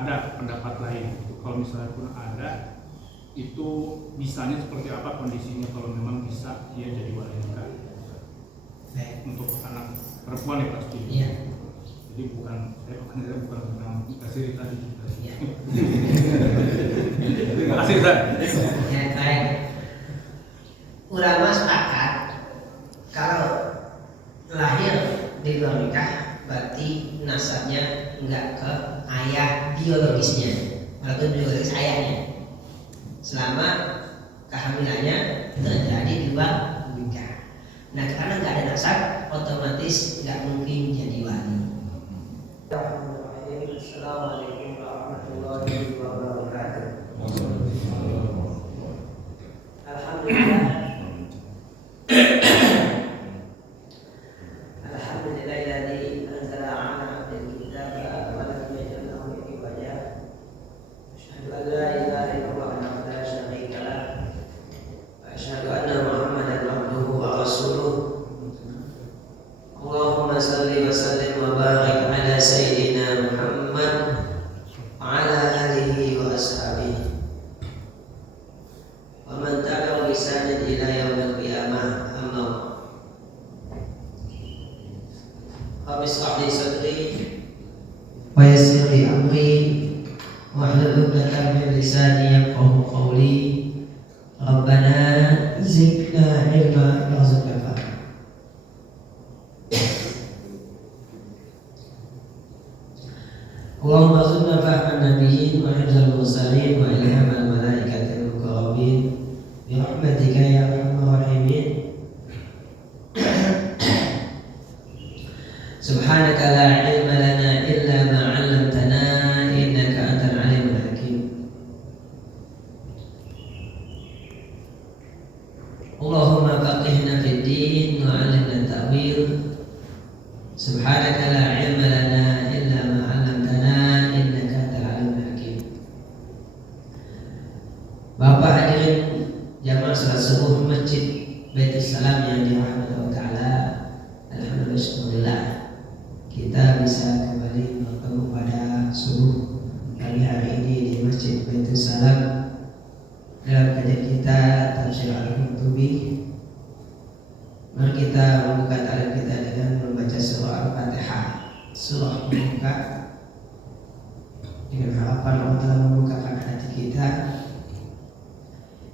ada pendapat lain? Kalau misalnya pun ada, itu bisanya seperti apa kondisinya kalau memang bisa dia jadi wali nikah? Untuk anak perempuan ya pasti. Iya. Jadi bukan tentang kasih tadi. Iya. Terima kasih Ustaz. Ya, baik. Ulama sepakat kalau lahir di luar nikah berarti nasabnya enggak ke ayah biologisnya, walaupun biologis ayahnya, selama kehamilannya terjadi di luar nikah. Nah, karena nggak ada nasab, otomatis nggak mungkin jadi wali. Assalamualaikum warahmatullahi wabarakatuh. Alhamdulillah. Alhamdulillahilladzi anzala 'ala 'abdihi kitaba wa lam yaj'al lahu iwaja. Asyhadu an la ilaha illallah wahdahu la syarika lah. Wa asyhadu anna Muhammadan abduhu wa rasuluh. Allahumma shalli wa sallim wa barik ala sayyidina Muhammad wa ala alihi wa ashabihi wa man tabi'ahum bi ihsanin ila yaumil qiyamah. Amma Rabbi ishrah li sadri wa yassir li amri wahlul 'uqdatam min lisani yafqahu qawli. Rabbana zidna ilma warzuqna fahma. Allahumma zidna fahman nabiyyin wa hifdzal mursalin wa ilhamal malaikatil muqarrabin bi rahmatika ya arhamar rahimin. Subhanaka la ilma lana illa ma 'allamtana innaka antal alimul hakim. Allahumma faqihna fid din wa 'allimna ta'wil. Subhanaka la ilma lana illa ma 'allamtana innaka antal alimul hakim. Bapak hadirin jamaah salat subuh Masjid Baitul Salam yang dirahmati Allah Ta'ala, alhamdulillah kita bisa kembali bertemu pada subuh pagi hari ini di Masjid Baitul Salam dalam kajian kita Tafsir Al-Qurtubi. Mari kita membuka ta'lim kita dengan membaca surah Al-Fatihah, surah pembuka, dengan harapan Allah Ta'ala membukakan hati kita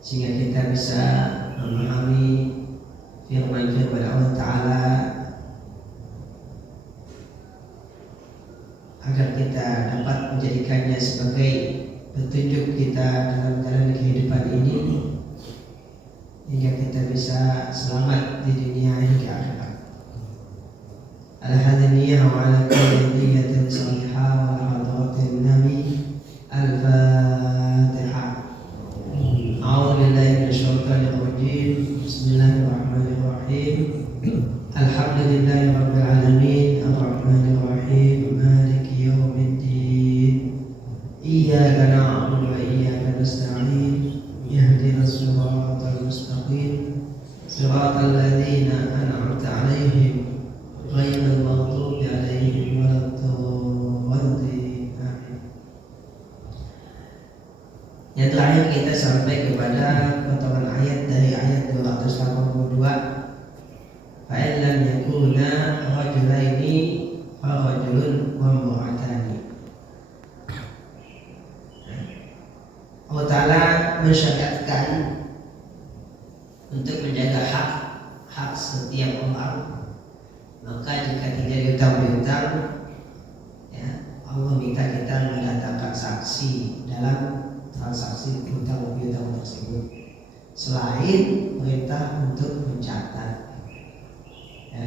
sehingga kita bisa memahami firman-firman Allah Ta'ala, agar kita dapat menjadikannya sebagai petunjuk kita dalam jalan kehidupan ini, hingga kita bisa selamat di dunia hingga akhirat. Al-Hadaniyah wa ala kulli niyatin salihah wa hadratin Nabi. Al-Fatihah. A'udzu billahi minasyaitonir rajim. Bismillahirrahmanirrahim. Alhamdulillahi rabbil alamin, arrahmanir rahim, maliki yaumiddin. Iyyaka na'budu wa iyyaka nasta'in. Ihdinas siratal mustaqim. Siratal ladzina an'amta 'alaihim ghairil maghdubi 'alaihim waladdallin. Amin. Yang terakhir kita sampai kepada potongan ayat dari ayat 282. Fa'in lam yakuna rajulaini farajulun wa imra'atani. Allah Ta'ala mensyariatkan untuk menjaga hak setiap orang. Maka jika tidak diutang-utang, ya, Allah minta kita mendatangkan saksi dalam transaksi utang piutang tersebut, selain perintah untuk mencatat. Ya.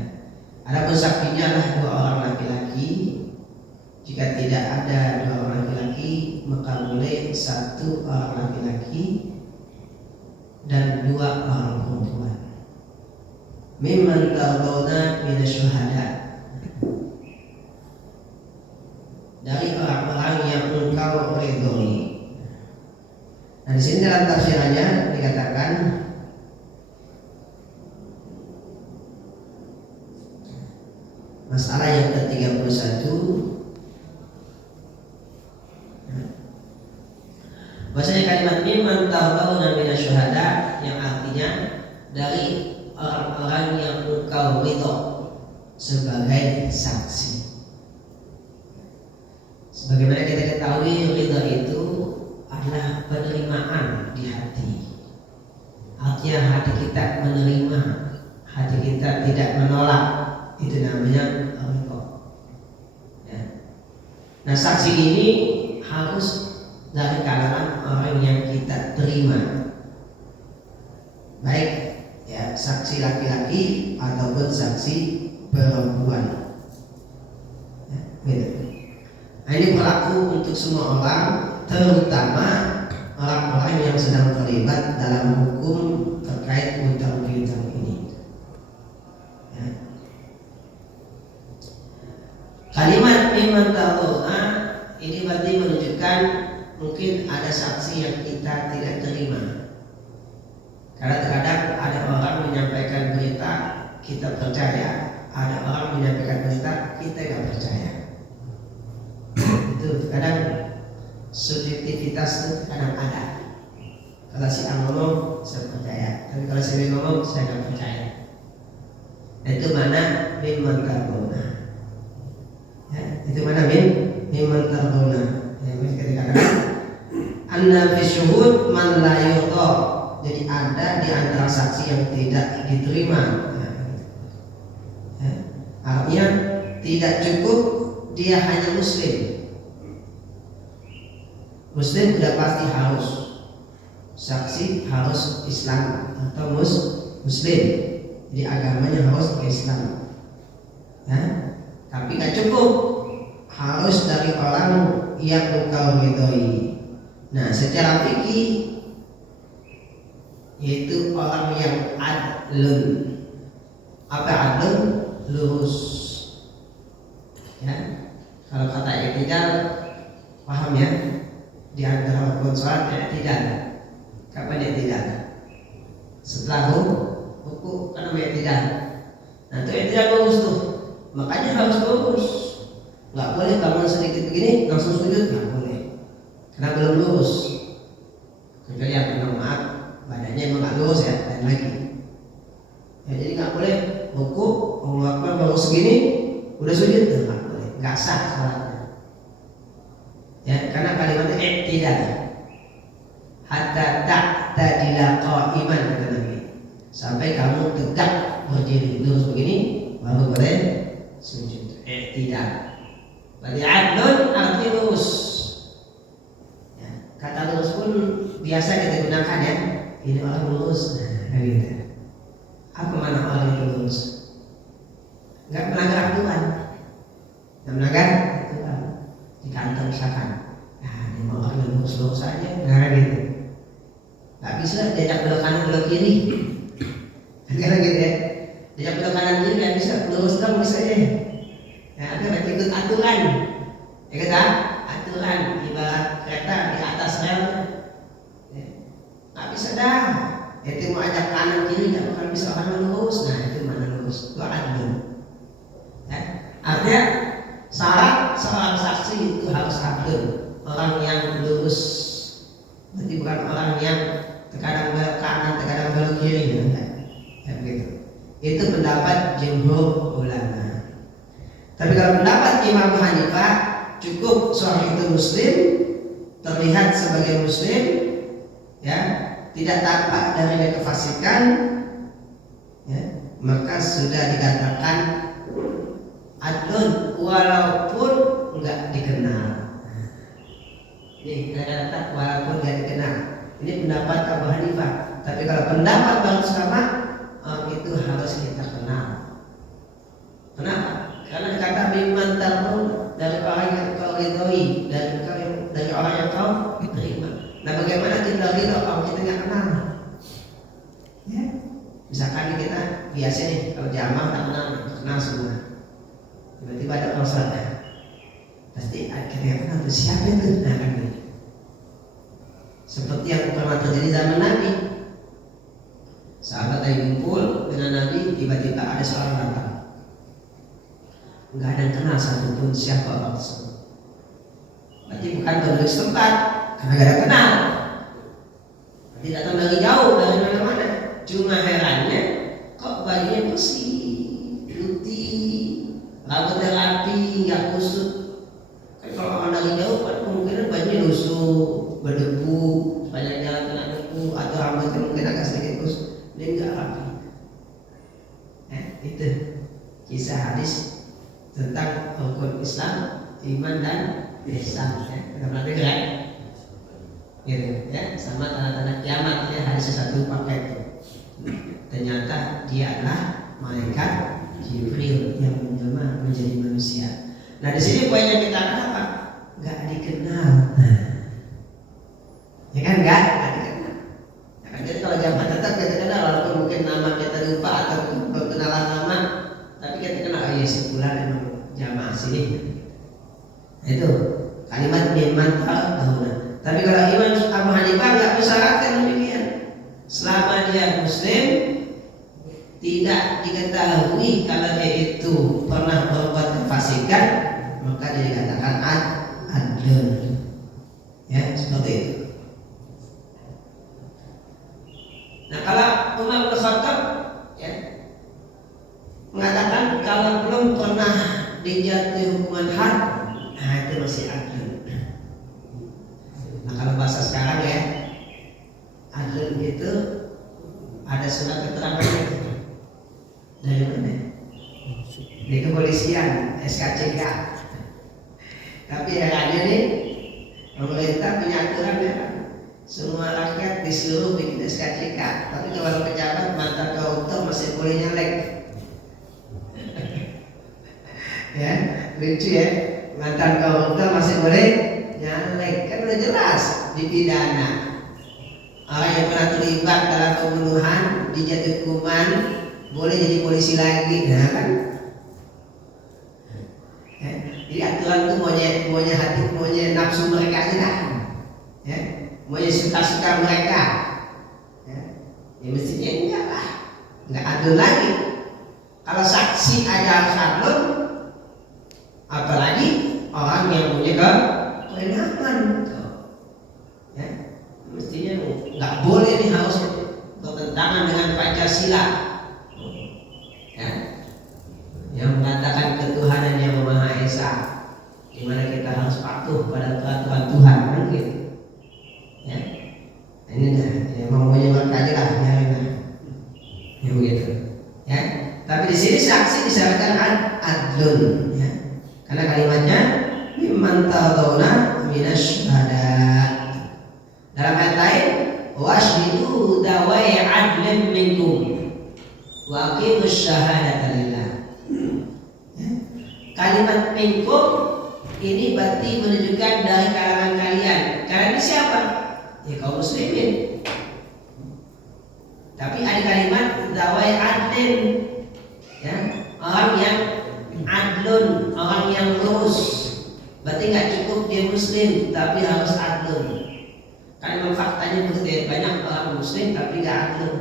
Adapun saksinya adalah dua orang laki-laki. Jika tidak ada dua orang laki-laki, maka boleh satu orang laki-laki dan dua orang perempuan. Mimman tardawna minasyuhada, dari orang-orang yang engkau ridhoi. Nah, di sini dalam tafsirannya dikatakan masalah yang ke-31, Bahasanya kalimat mimman tardawna minasyuhada yang artinya dari orang-orang yang engkau ridho sebagai saksi. Sebagaimana kita ketahui, ridho itu adalah penerimaan di hati. Artinya hati kita menerima, hati kita tidak menolak. Itu namanya ridho. Ya. Nah, saksi ini harus dari kalangan orang yang kita terima, baik ya saksi laki-laki ataupun saksi perempuan. Ya, gitu. Nah, ini berlaku untuk semua orang, terutama orang-orang yang sedang terlibat dalam hukum terkait hutang piutang ini. Ya. Kalimat mimman tardawna ini berarti menunjukkan mungkin ada saksi yang kita tidak terima. Karena terkadang ada orang menyampaikan berita kita percaya, ada orang menyampaikan berita kita tidak percaya. Itu kadang subjektivitas itu kadang ada. Kalau si A ngomong saya percaya, tapi kalau si B ngomong saya tidak percaya. Itu mana mimman tardawna. Ya, itu mana mimman tardawna. Ya, kita katakan anna fi syuhud man la yurda. Jadi ada di antara saksi yang tidak diterima. Ya. Artinya tidak cukup dia hanya muslim. Muslim sudah pasti harus, saksi harus Islam atau muslim. Jadi agamanya harus Islam. Ya. Tapi tidak cukup, harus dari orang yang engkau ridhoi. Nah, secara fikih yaitu orang yang adlun. Apa adlun? Lurus. Ya. Kalau kata i'tidal paham ya? Di antara rukun salat i'tidal. Kapan i'tidal? Setelah ruku kan i'tidal. Nah, itu i'tidal lurus tuh. Makanya harus lurus. Enggak boleh bangun sedikit begini langsung sujud, enggak boleh. Karena belum lurus. Kecuali yang minta maaf badannya emang nggak lurus ya, lain lagi. Ya, jadi nggak boleh ruku, Allahu Akbar baru segini udah sujud, nggak boleh, nggak sah salatnya. Ya, karena kalimatnya i'tidal. Hatta ta'tadila qa'iman kata Nabi. Sampai kamu tegak berdiri lurus begini baru boleh sujud. I'tidal. Berarti adlun arti lurus. Ya, kata lurus pun biasa kita gunakan ya. Ini orang lurus, nah, gitu. Apa mana orang itu lurus? Enggak melanggar aturan, enggak melanggar aturan. Di kantor misalkan, nah ini orang lurus saja, nah gitu. Enggak bisa diajak belok kanan belok kiri, kan gitu ya. Diajak belok kanan kiri nggak bisa, lurus dong bisa ya. Nah, ada ikut aturan, ya kita aturan ibarat kereta di atas rel. Nggak bisa dah. Itu mau ajak kanan kiri nggak bakal bisa orang lurus. Nah itu mana lurus? Itu adil. Ya. Artinya syarat seorang saksi itu harus adil. Orang yang lurus. Berarti bukan orang yang terkadang belok kanan, terkadang belok kiri. Ya begitu. Itu pendapat jumhur ulama. Tapi kalau pendapat Imam Hanifah, cukup seorang itu muslim, terlihat sebagai muslim, ya, tidak tampak dari kefasikan, ya, maka sudah dikatakan adlun walaupun enggak dikenal. Ini kata walaupun enggak dikenal. Ini pendapat Abu Hanifah. Tapi kalau pendapat Bang Sulama, itu harus kita kenal. Kenapa? Karena dikata mimman tardawna, dari orang yang kau ridhoi, dari orang yang kau terima. Nah, bagaimana kita ridho kalau kita nggak kenal? Ya, misalkan kita biasa nih kalau jamaah tak kenal semua. Tiba-tiba ada orang salat, pasti akhirnya kenal tuh siapa itu? Nah, kan gitu. Seperti yang pernah terjadi zaman Nabi. Sahabat lagi kumpul dengan Nabi, tiba-tiba ada seorang datang. Enggak ada yang kenal satupun siapa orang tersebut. Berarti bukan penduduk setempat, karena enggak ada kenal. Tidak tahu dari jauh dari mana-mana. Cuma herannya kok bajunya bersih, putih, rambutnya rapi, nggak kusut. Kan kalau orang dari jauh kan kemungkinan bajunya lusuh, berdebu, banyak jalan kena debu, atau rambutnya mungkin agak sedikit kusut. Dia nggak rapi. Itu kisah hadis tentang rukun Islam, iman dan ihsan. Berarti keren. Gitu ya, sama tanda-tanda kiamat ya, hadis satu paket. Ternyata dia adalah malaikat Jibril yang menjelma menjadi manusia. Nah di sini poin yang kita akan apa? Gak dikenal. Ya kan gak dikenal. Nah, jadi kalau zaman tetap kita kenal, walaupun mungkin nama kita lupa atau berkenalan nama, tapi kita kenal. Oh iya si fulan emang jamaah sini. Itu kalimat mimman tahu. Tapi kalau Imam Abu Hanifah nggak mensyaratkan demikian. Selama dia Muslim, tidak diketahui kalau dia itu pernah berbuat kefasikan, maka dia dikatakan adlun. Ya seperti itu. Nah kalau Umar bin Khattab ya, mengatakan kalau belum pernah dijatuhi hukuman had, nah itu masih adlun. Nah kalau bahasa sekarang ya, adlun itu ada surat keterangan dari mana? Dari kepolisian, SKCK. Tapi herannya nih, pemerintah punya aturan ya, semua rakyat di seluruh bikin SKCK. Tapi kalau pejabat mantan koruptor masih boleh nyalek. Ya, lucu ya, mantan koruptor masih boleh nyalek, kan udah jelas dipidana. Orang yang pernah terlibat dalam pembunuhan dijatuhi hukuman boleh jadi polisi lagi, nah kan? Ya, jadi aturan itu maunya hati, maunya nafsu mereka aja dah. Ya, maunya suka-suka mereka. Ya mestinya enggak lah, enggak adil lagi. Kalau saksi aja harus adil, apalagi orang yang punya kewenangan. Ya, mestinya nggak boleh nih, harus bertentangan dengan Pancasila. Ya, yang mengatakan ketuhanan yang Maha Esa, di mana kita harus patuh pada peraturan Tuhan, kan gitu. Ya, ini dah, ya maunya berkaji lah, ya begitu. Ya, tapi di sini saksi disyaratkan adlun, ya, karena kalimatnya mimman tardawna minasyhadat. Dalam ayat lain, washhidu dawai adlin minkum wa aqimus syahadata lillah. Ya. Kalimat minkum ini berarti menunjukkan dari kalangan kalian. Kalian ini siapa? Ya kaum muslimin. Tapi ada kalimat dawai adlin, ya, orang yang adlun, orang yang lurus. Berarti nggak cukup dia muslim, tapi harus adlun. Kan memang faktanya begitu, banyak orang muslim tapi nggak adlun.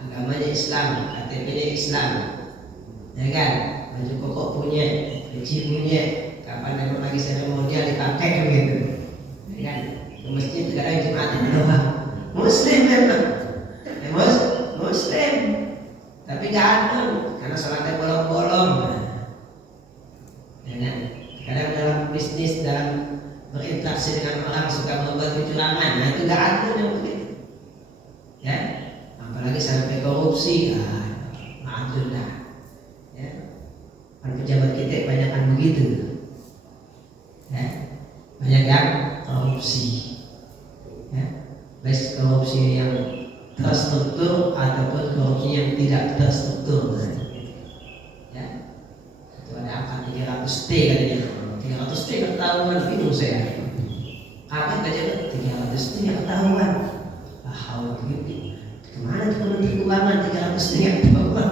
Agamanya Islam, KTP-nya Islam, ya kan? Baju koko punya, peci punya, kapan memang lagi seremonial dipakai begitu, ya kan? Ke masjid kadang Jumatan doang, muslim memang, ya muslim, tapi nggak adlun karena sholatnya bolong-bolong, ya kan? Kadang dalam bisnis, dalam berinteraksi dengan orang suka membuat kecurangan, nah itu nggak adil yang begitu, ya. Apalagi sampai korupsi, nggak adil dah, ya. Kan pejabat kita kebanyakan begitu, ya. Banyak yang korupsi, ya. Baik korupsi yang terstruktur ataupun korupsi yang tidak terstruktur, ya. Itu ada angka 300T katanya. 300 T ketahuan, bingung saya. Kapan aja 300 T ketahuan. Hawa begitu. Kemana tuh Menteri Keuangan 300 T ketahuan?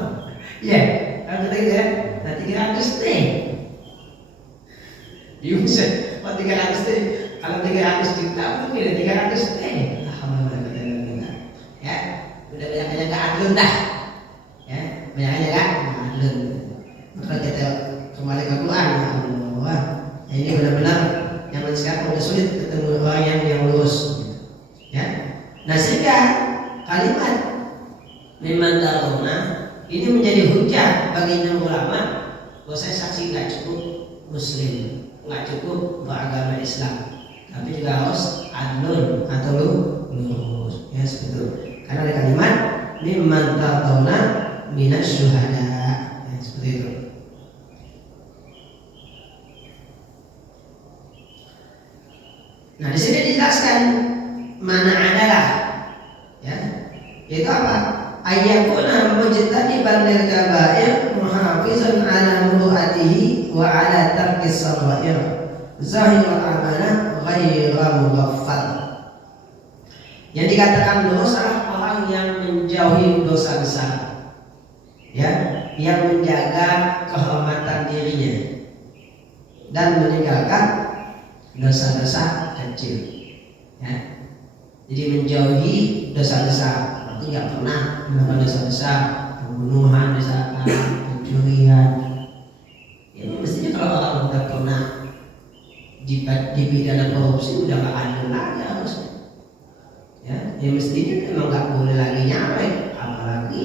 Ya, kalau kita ya, nah 300 T. Bingung saya. Oh 300 T, kalau 300 juta mungkin ada 300 T. Hawa ya, udah banyak nggak adil dah. Ya, banyak nggak adil. Maka kita kembali ke Quran. Wah, ini benar-benar zaman sekarang udah sulit ketemu orang yang lurus, ya. Nah sehingga kalimat mimman tardawna ini menjadi hujah bagi ulama bahwa saksi nggak cukup muslim, nggak cukup beragama Islam, tapi juga harus adlun atau lurus, ya seperti itu. Karena ada kalimat mimman tardawna minas syuhada, ya seperti itu. Nah di sini dijelaskan mana adalah, ya, yaitu apa? Ayyakuna mujtaniban lil kaba'ir muhafizan ala muru'atihi wa ala tarkis sarwa'ir zahirul amanah ghaira mughaffal. Yang dikatakan lurus adalah orang yang menjauhi dosa besar, ya, yang menjaga kehormatan dirinya dan meninggalkan dosa-dosa kecil, ya. Jadi menjauhi dosa besar, berarti nggak pernah melakukan dosa besar, pembunuhan, misalkan, pencurian. Ini mestinya kalau orang udah pernah dipidana korupsi udah nggak adil lagi harusnya. Ya mestinya memang nggak boleh lagi nyampe, apalagi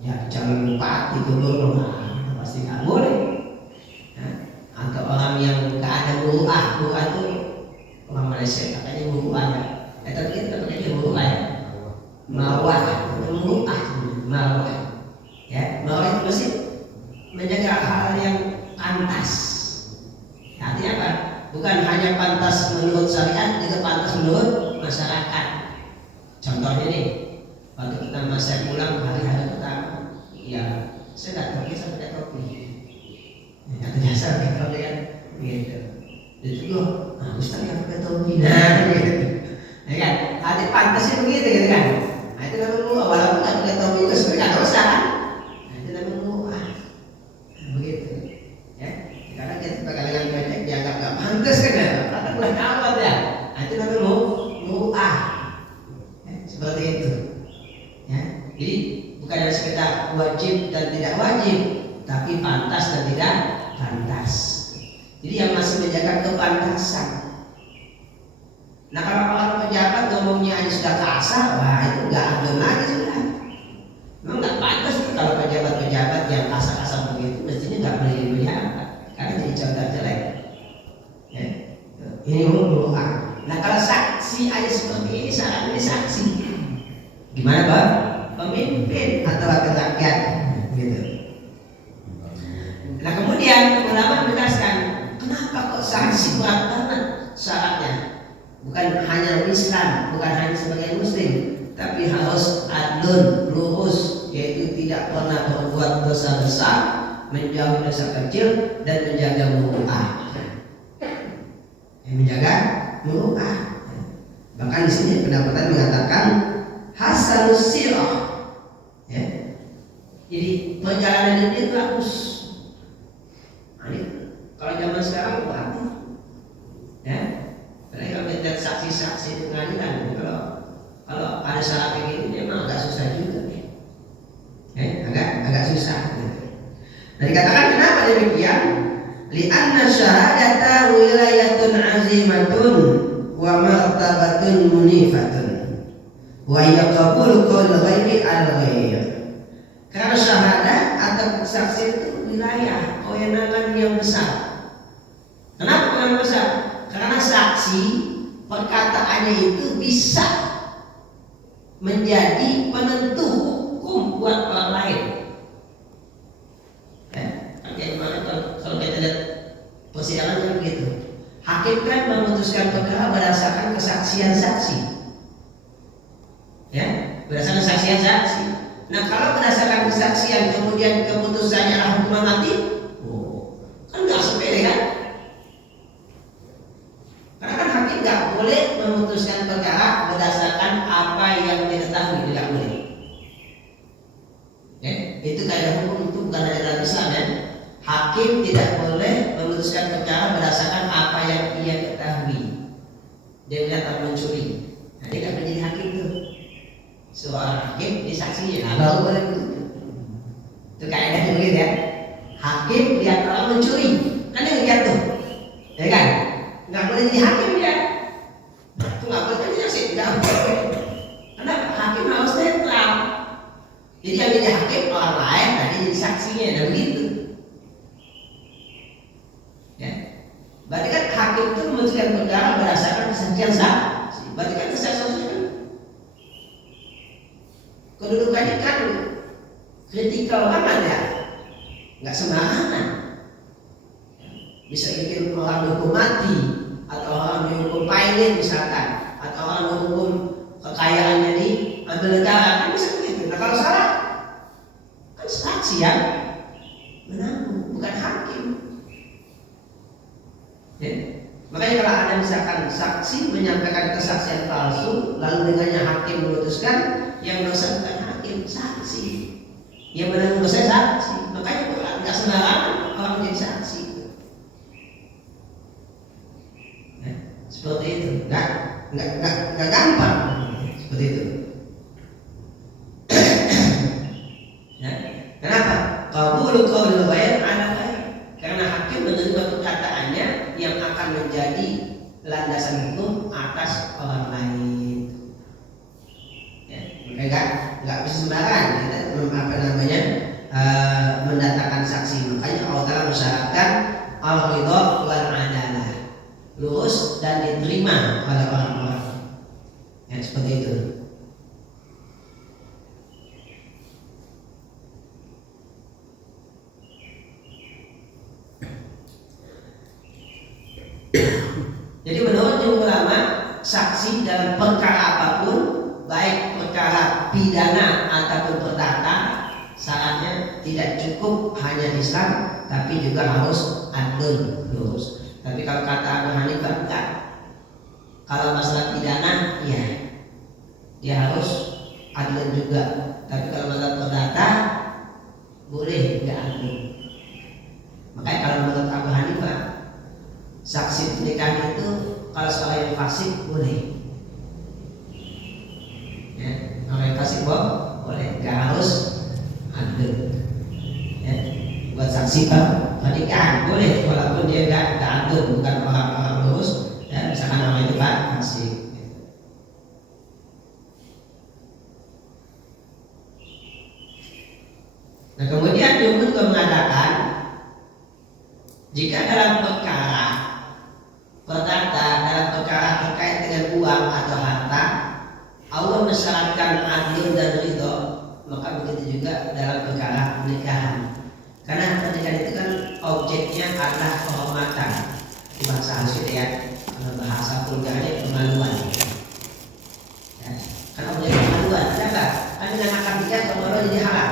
ya calon bupati, gubernur, pasti nggak boleh. Ya. Atau orang yang nggak ada buruah itu orang Malaysia katanya buruah ya. Tapi kita pakai buruah ya, marwah, marwah, ya, marwah itu mesti menjaga hal yang pantas. Artinya apa? Bukan hanya pantas menurut syariat, juga pantas menurut masyarakat. Contohnya nih, waktu kita masa pulang hari-hari pertama, ya saya nggak terbiasa pakai topi, ya terbiasa pakai topi kan, gitu. Itu loh, Ustaz nggak pakai topi, nah gitu. Ya kan, hati pantasnya begitu gitu kan. Nah itu namanya walaupun nggak pakai topi itu sebenarnya nggak dosa kan. Nah itu namanya begitu. Ya, karena kita pakai lengan pendek dianggap nggak pantas kan ya. Karena bukan awal ya. Nah itu namanya mu'ah. Ya, seperti itu. Ya, jadi bukan hanya sekedar wajib dan tidak wajib, tapi pantas dan tidak pantas. Jadi yang masih menjaga kepantasan. Nah kalau orang pejabat ngomongnya aja sudah kasar, wah itu nggak adil lagi sudah. Memang nggak pantas kalau pejabat-pejabat yang kasar-kasar begitu, mestinya nggak boleh dipejabat, karena jadi contoh jelek. Ya. Ini merupakan. Nah kalau saksi aja seperti ini, syaratnya saksi. Gimana Pak? Pemimpin atau wakil rakyat, gitu. Nah kemudian ulama menjelaskan, kenapa kok saksi berat banget syaratnya? Bukan hanya Islam, bukan hanya sebagai Muslim, tapi harus adlun, lurus, yaitu tidak pernah berbuat dosa besar, menjauhi dosa kecil, dan menjaga muru'ah. Menjaga muru'ah. Bahkan di sini pendapatan mengatakan hasanus sirah. Ya. Jadi perjalanan ini bagus. Nah, ini kalau zaman sekarang bagus. Ya. Karena kalau kita lihat saksi-saksi di pengadilan, kalau ada syarat kayak gini memang agak susah juga, agak susah. Nah dikatakan kenapa demikian? Li'anna syahadata wilayatun azimatun wa martabatun munifatun wa yaqabul qaul ghairi al-ghair. Karena syahadat atau saksi itu wilayah, kewenangan yang besar. Kenapa kewenangan besar? Karena saksi perkataannya itu bisa menjadi penentu hukum buat orang lain. Bagaimana kalau kita lihat persidangan kan begitu. Hakim kan memutuskan perkara berdasarkan kesaksian saksi. Ya, berdasarkan kesaksian saksi. Nah kalau berdasarkan kesaksian kemudian keputusannya adalah hukuman mati, kan nggak sepele kan? Karena kan hakim nggak boleh memutuskan perkara berdasarkan apa yang dia ketahui, tidak boleh. Ya, itu kaidah hukum, itu bukan hanya dalam Islam ya. Hakim tidak boleh memutuskan perkara berdasarkan apa yang ia ketahui. Dia melihat mencuri, nah dia akan menjadi hakim itu. Seorang hakim dia saksinya, nah baru boleh begitu. Itu kaidahnya begitu ya. Hakim lihat orang mencuri, kan dia lihat tuh, ya kan? Nggak boleh jadi hakim ya. Itu nggak boleh jadi saksi, nggak boleh. saksinya, nah begitu. Ya, berarti kan hakim itu memutuskan perkara berdasarkan kesaksian saksi. Berarti kan kesaksian saksi kan kedudukannya kan kritikal banget ya, nggak sembarangan. Bisa bikin orang dihukum mati, atau orang dihukum pilot misalkan, atau orang dihukum kekayaannya diambil negara, kan bisa begitu. Nah kalau salah kan saksi yang menanggung, bukan hakim. Ya. Makanya kalau ada misalkan saksi menyampaikan kesaksian palsu, lalu dengannya hakim memutuskan, yang dosa bukan hakim, saksi. Yang menanggung dosa saksi. Makanya nggak sembarangan orang menjadi saksi. Ya, seperti itu. Nggak gampang seperti itu. Ya. Kenapa? Qabulu qaulil ghair ala ghair. Karena hakim menerima perkataannya yang akan menjadi landasan hukum atas orang lain. Ya, nggak bisa sembarangan kita mendatangkan saksi. Makanya Allah Ta'ala mensyaratkan al-ridha wal adalah, lurus dan diterima oleh orang-orang. Ya, seperti itu. Jadi menurut ulama, saksi dalam perkara apapun, baik perkara pidana ataupun perdata, syaratnya tidak cukup hanya Islam, tapi juga harus adil, lurus. Tapi kalau kata Abu Hanifah enggak. Kalau masalah pidana, ya dia harus adil juga. Tapi kalau masalah perdata, boleh enggak adil. Makanya kalau menurut Abu Hanifah, saksi pernikahan itu kalau seorang yang fasik boleh. Ya, orang yang fasik boleh, nggak harus adil. Ya, buat saksi pernikahan boleh, walaupun dia nggak adil, bukan orang-orang lurus. Ya, misalkan orang itu fasik. Nah kemudian jumhur juga mengatakan, jika dalam perkara perdata, dalam perkara terkait dengan uang atau harta, Allah mensyaratkan adil dan ridho, maka begitu juga dalam perkara pernikahan. Karena pernikahan itu kan objeknya adalah kehormatan. Di bahasa halus itu ya, bahasa vulgarnya kemaluan. Ya, karena objeknya kemaluan, kenapa? Kan dengan akad nikah kemaluan jadi halal.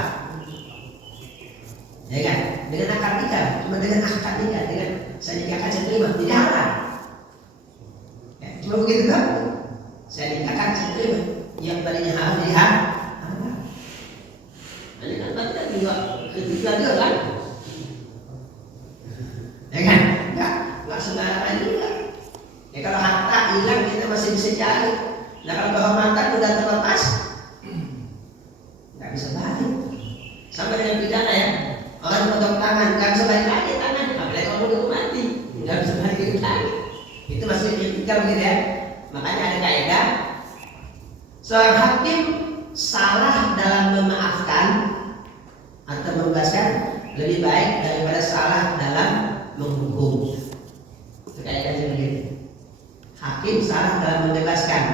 Ya kan? Dengan akad nikah, cuma dengan akad nikah, dengan saya nikahkan saya terima, tidak halal. Ya, cuma begitu kan? Saya nikahkan saya terima, yang tadinya halal jadi halal. Ini kan tadi kan juga ketiga dia kan? Ya kan? Nggak sembarangan juga. Ya kalau harta hilang kita masih bisa cari. Nah kalau kehormatan sudah terlepas, nggak bisa balik. Sampai dengan pidana ya. Orang potong tangan, nggak bisa balik lagi tangan. Apalagi kalau udah mati, nggak bisa balik lagi. Itu masih kritikal gitu ya. Makanya ada kaidah, seorang hakim salah dalam memaafkan atau membebaskan lebih baik daripada salah dalam menghukum. Itu kaidahnya begitu. Hakim salah dalam membebaskan,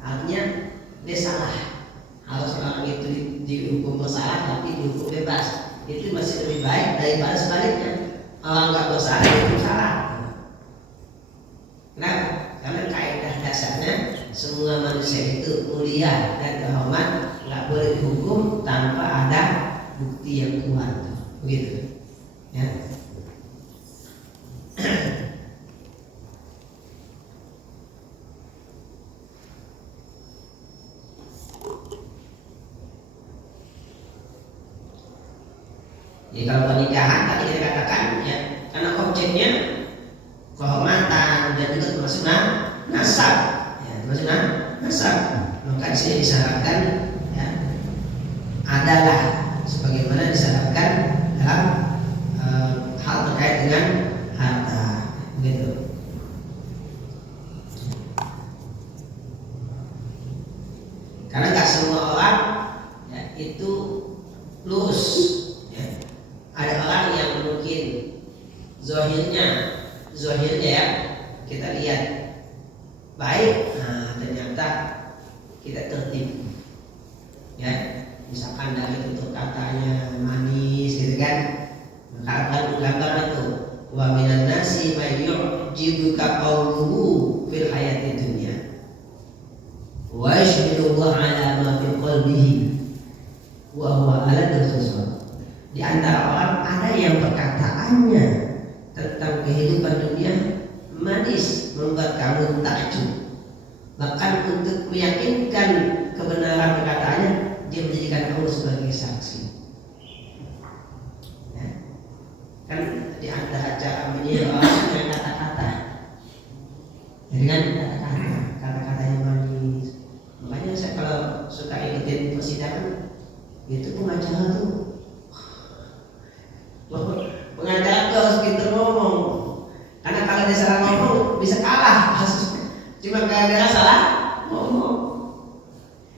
artinya dia salah. Harus orang itu dihukum bersalah tapi dihukum bebas. Itu masih lebih baik daripada sebaliknya, orang nggak bersalah itu salah. Kenapa? Karena kaidah dasarnya semua manusia itu mulia dan terhormat, nggak boleh dihukum tanpa ada bukti yang kuat, begitu. Ya. Jadi kalau pernikahan tadi kita katakan ya, karena objeknya kehormatan dan juga termasuk nasab, ya, termasuk nasab, maka di sini disyaratkan ya, adalah sebagaimana disyaratkan dalam hal terkait dengan harta, begitu. Karena nggak semua orang ya, itu lurus. baik, nah ternyata kita tertipu. Ya, misalkan dari tutur katanya manis gitu kan, maka akan menggambar itu wa minan nasi may yu'jibuka qawluhu fil hayati dunya wa yashhadu Allah ala ma fi qalbihi wa huwa aladul khisam. Di antara orang ada yang perkataannya tentang kehidupan dunia manis, membuat kamu takjub, bahkan untuk meyakinkan kebenaran perkataannya dia menjadikan kamu sebagai saksi. Ya. Kan di antara cara menilai orang dengan kata-kata, jadi kan kata-kata yang manis. Makanya saya kalau suka ikutin persidangan itu pengacara tuh, pengacara tuh harus pintar ngomong, karena kalau dia salah ngomong bisa kalah kasusnya. Cuma kalau dia salah ngomong.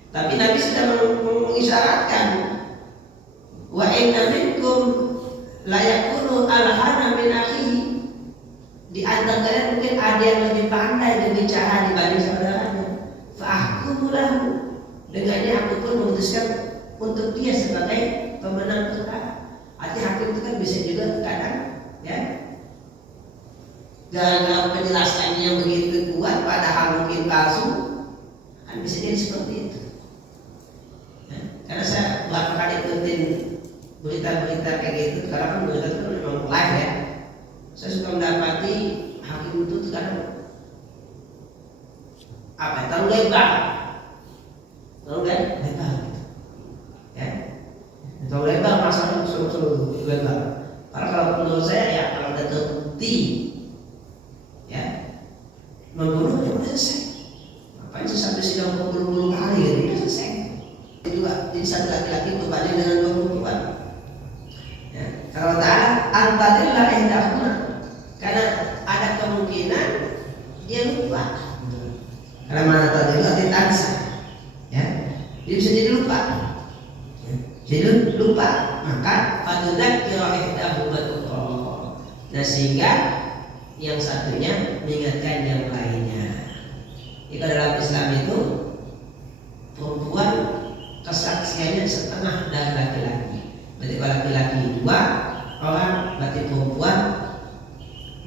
Tapi Nabi sudah mengisyaratkan wa inna minkum la yakunu alhana min akhihi. Di antara kalian mungkin ada yang lebih pandai berbicara dibanding saudaranya. Fa ahkumu lahu. Dengannya aku pun memutuskan untuk dia sebagai pemenang perkara. Arti hakim itu kan bisa juga kadang ya gara-gara penjelasannya yang begitu kuat padahal mungkin palsu, kan bisa jadi seperti itu. Ya, karena saya beberapa kali ikutin berita-berita kayak gitu, karena kan berita itu kan memang live ya. Saya suka mendapati hakim itu kadang apa? Terlalu lebar gitu. Ya, terlalu lebar masalahnya selalu lebar. Karena kalau menurut saya ya kalau ada terbukti ya membunuh ya udah selesai. Ngapain sih sampai sidang berpuluh-puluh kali ya? Udah selesai. Juga jadi satu laki-laki berbanding dengan 20 orang. Ya, kalau Ta'ala antadillah ihdahuna, karena ada kemungkinan dia lupa. Karena mana tadillah ditansa, ya, dia bisa jadi lupa. Ya, jadi lupa, maka fadzakira ihdahuma. Nah sehingga yang satunya mengingatkan yang lainnya. Jika dalam Islam itu perempuan kesaksiannya setengah dari laki-laki. Berarti kalau laki-laki 2 orang, berarti perempuan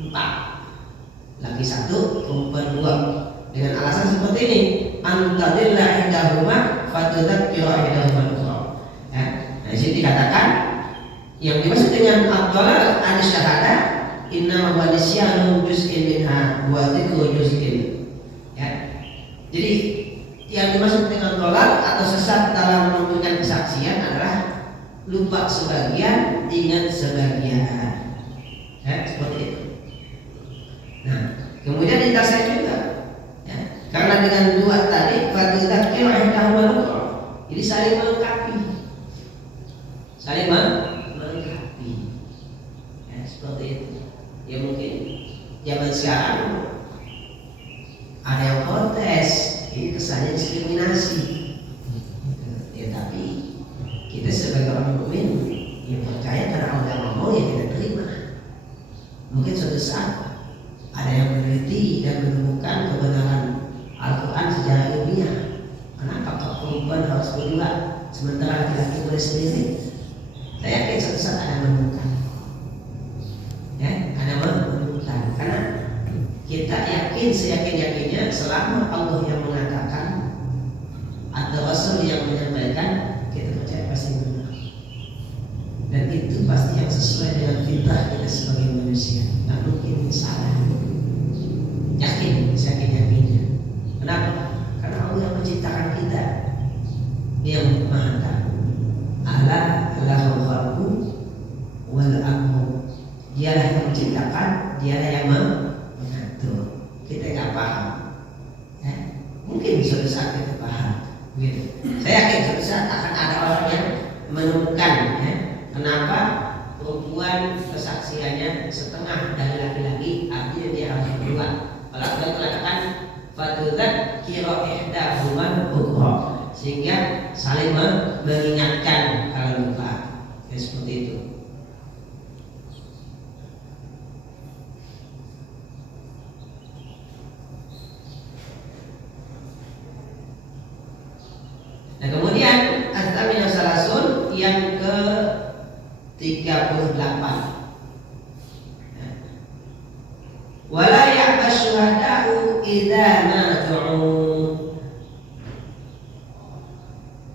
4, laki 1, perempuan 2. Dengan alasan seperti ini, antadillah ihdahuma fadzakira ihdahuma. Ya, nah di sini dikatakan yang dimaksud dengan ad-dhalal an-syahadah inna huwa nisyanu juz'in minha wa dzikru juz'in. Ya. Jadi yang dimaksud dengan dhalal atau sesat dalam memberikan kesaksian adalah lupa sebagian, ingat sebagian. Ya, seperti itu. Nah, kemudian ditasai juga. Ya, karena dengan 2 tadi fadzakira ihdahuma. Jadi saling melengkapi. Saling melengkapi. Ya, seperti itu. Ya mungkin zaman sekarang ada yang protes, ini kesannya diskriminasi. Ya tapi kita sebagai orang mukmin yang percaya karena Allah yang ngomong ya kita terima. Mungkin suatu saat ada yang meneliti dan menemukan kebenaran Al-Quran secara ilmiah. Kenapa kok perempuan harus berdua sementara laki-laki boleh sendiri? Saya yakin suatu saat ada yang menemukan. Ya, ada menemukan. Karena kita yakin seyakin-yakinnya selama Allah yang mengatakan atau Rasul yang menyampaikan, kita percaya pasti benar. Dan itu pasti yang sesuai dengan fitrah kita sebagai manusia. Tidak mungkin salah. Yakin, seyakin-yakinnya. Kenapa? Karena Allah yang menciptakan kita, Dia yang Maha Tahu. Ala lahul khalqu wal amru. Dialah yang menciptakan, dialah yang mengatur. Kita nggak paham, ya? Mungkin suatu saat kita paham, gitu. Saya yakin suatu saat akan ada orang yang menemukan, ya, kenapa perempuan kesaksiannya setengah dari laki-laki, artinya dia harus berdua. Kalau kita mengatakan fadzakira ihdahuma al-ukhra, sehingga saling mengingatkan kalau lupa, ya, seperti itu. Nah kemudian At-Tamin Salasun yang ke 38. Wala ya'ba syuhada'u idza ma du'u.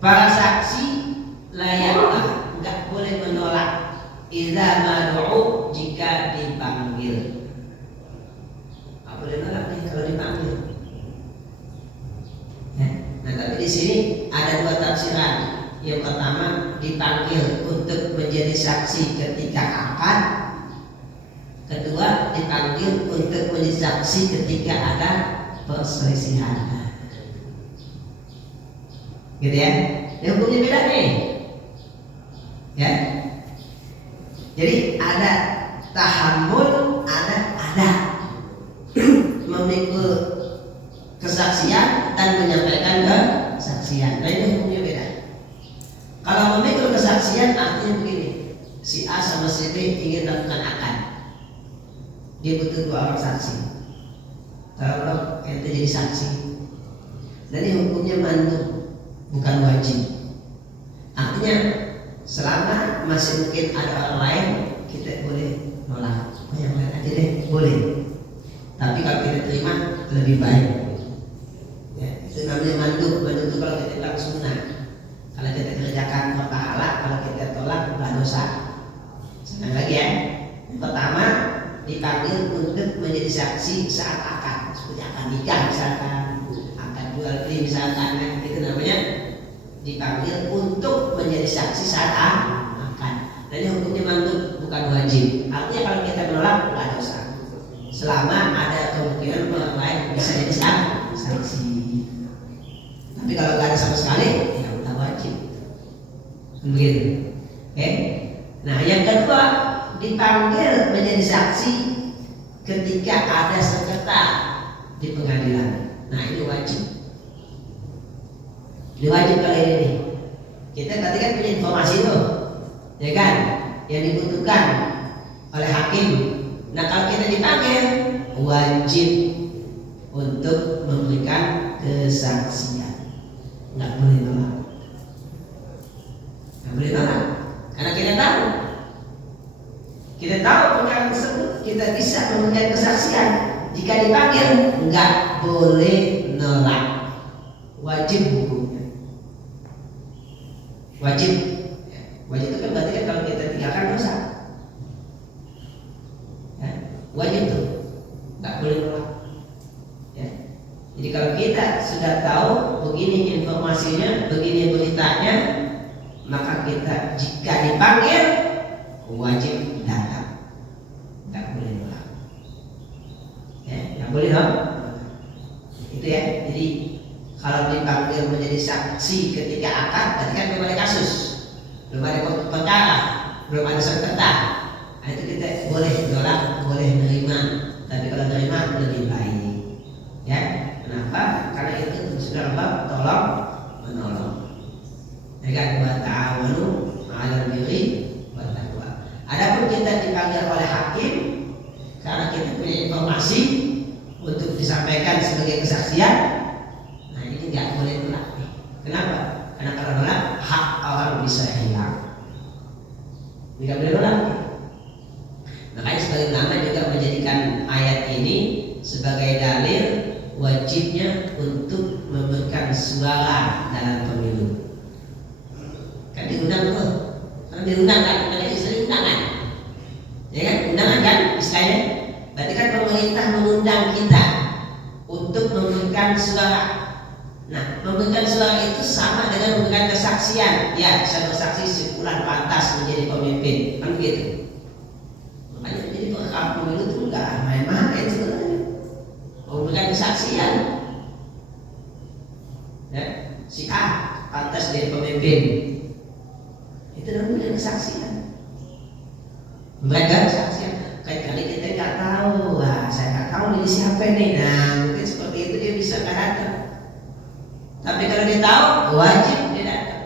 Para saksi layaklah enggak boleh menolak idza ma du'u jika dipanggil. Enggak boleh menolak nih kalau dipanggil. Ya. Nah tapi di sini ada dua tafsiran. Yang pertama dipanggil untuk menjadi saksi ketika akad. Kedua dipanggil untuk menjadi saksi ketika ada perselisihan. Gitu ya. Yang hukumnya beda nih. Ya. Jadi ada tahammul, ada memikul kesaksian dan menyampaikan kesaksian. Nah ini hukumnya beda. Kalau memikul kesaksian artinya begini, si A sama si B ingin melakukan akad. Dia butuh 2 orang saksi. Kalau ente jadi saksi, jadi hukumnya mandub, bukan wajib. Artinya selama masih mungkin ada orang lain, kita boleh nolak. Oh yang lain aja deh, boleh. Tapi kalau kita terima lebih baik. Ya, itu namanya mandub. Mandub itu kalau kita bilang sunnah. Kalau kita kerjakan pahala, kalau kita tolak bukan dosa. Sekali lagi ya. Yang pertama dipanggil untuk menjadi saksi saat akad, seperti akad nikah misalkan, akad jual beli misalkan, itu namanya dipanggil untuk menjadi saksi saat akad. Dan hukumnya mandub, bukan wajib. Artinya kalau kita menolak nggak dosa, selama ada kemungkinan orang lain bisa jadi saksi. Tapi kalau nggak ada sama sekali, ya udah wajib. Begitu. Oke. Nah yang kedua dipanggil menjadi saksi ketika ada sengketa di pengadilan. Nah ini wajib. Ini wajib kali ini. Kita tadi kan punya informasi tuh, ya kan, yang dibutuhkan oleh hakim. Nah kalau kita dipanggil, wajib untuk memberikan kesaksian. Nggak boleh nolak. Nggak boleh nolak. Karena kita tahu perkara tersebut, kita bisa memberikan kesaksian. Jika dipanggil, nggak boleh nolak. Wajib hukumnya. Wajib. Wajib itu kan berarti kan kalau kita tinggalkan dosa. Ya, wajib tuh, nggak boleh nolak. Ya. Jadi kalau kita sudah tahu begini informasinya, begini beritanya, maka kita jika dipanggil wajib datang, nggak boleh nolak. Ya, nggak boleh dong. Itu ya. Jadi kalau dipanggil menjadi saksi ketika akad, berarti kan belum ada kasus, belum ada perkara, belum ada sengketa. Nah, itu kita boleh nolak, boleh nerima. Tapi kalau nerima lebih baik. Ya, kenapa? Karena itu sudah bab tolong menolong. Ya kan, wa ta'awanu 'alal birri wat taqwa. Adapun kita dipanggil oleh hakim karena kita punya informasi untuk disampaikan sebagai kesaksian, nah ini nggak boleh nolak. Kenapa? Karena kalau nolak hak orang bisa hilang. Nggak boleh nolak. Makanya sebagai ulama juga menjadikan ayat ini sebagai dalil wajibnya untuk memberikan suara dalam pemilu. Kan diundang tuh, kan diundang kan, ada istilah undangan, ya kan, undangan kan istilahnya. Berarti kan pemerintah mengundang kita untuk memberikan suara. Nah, memberikan suara itu sama dengan memberikan kesaksian. Ya, saya bersaksi si fulan pantas menjadi pemimpin, kan begitu. Makanya jadi perkara pemilu itu enggak main-main sebenarnya. Memberikan kesaksian. Ya, si A pantas jadi pemimpin. Itu namanya kesaksian. Memberikan kesaksian. Kali kita nggak tahu, wah saya nggak tahu ini siapa nih. Nah mungkin seperti itu dia bisa nggak datang. Tapi kalau dia tahu, wajib dia datang.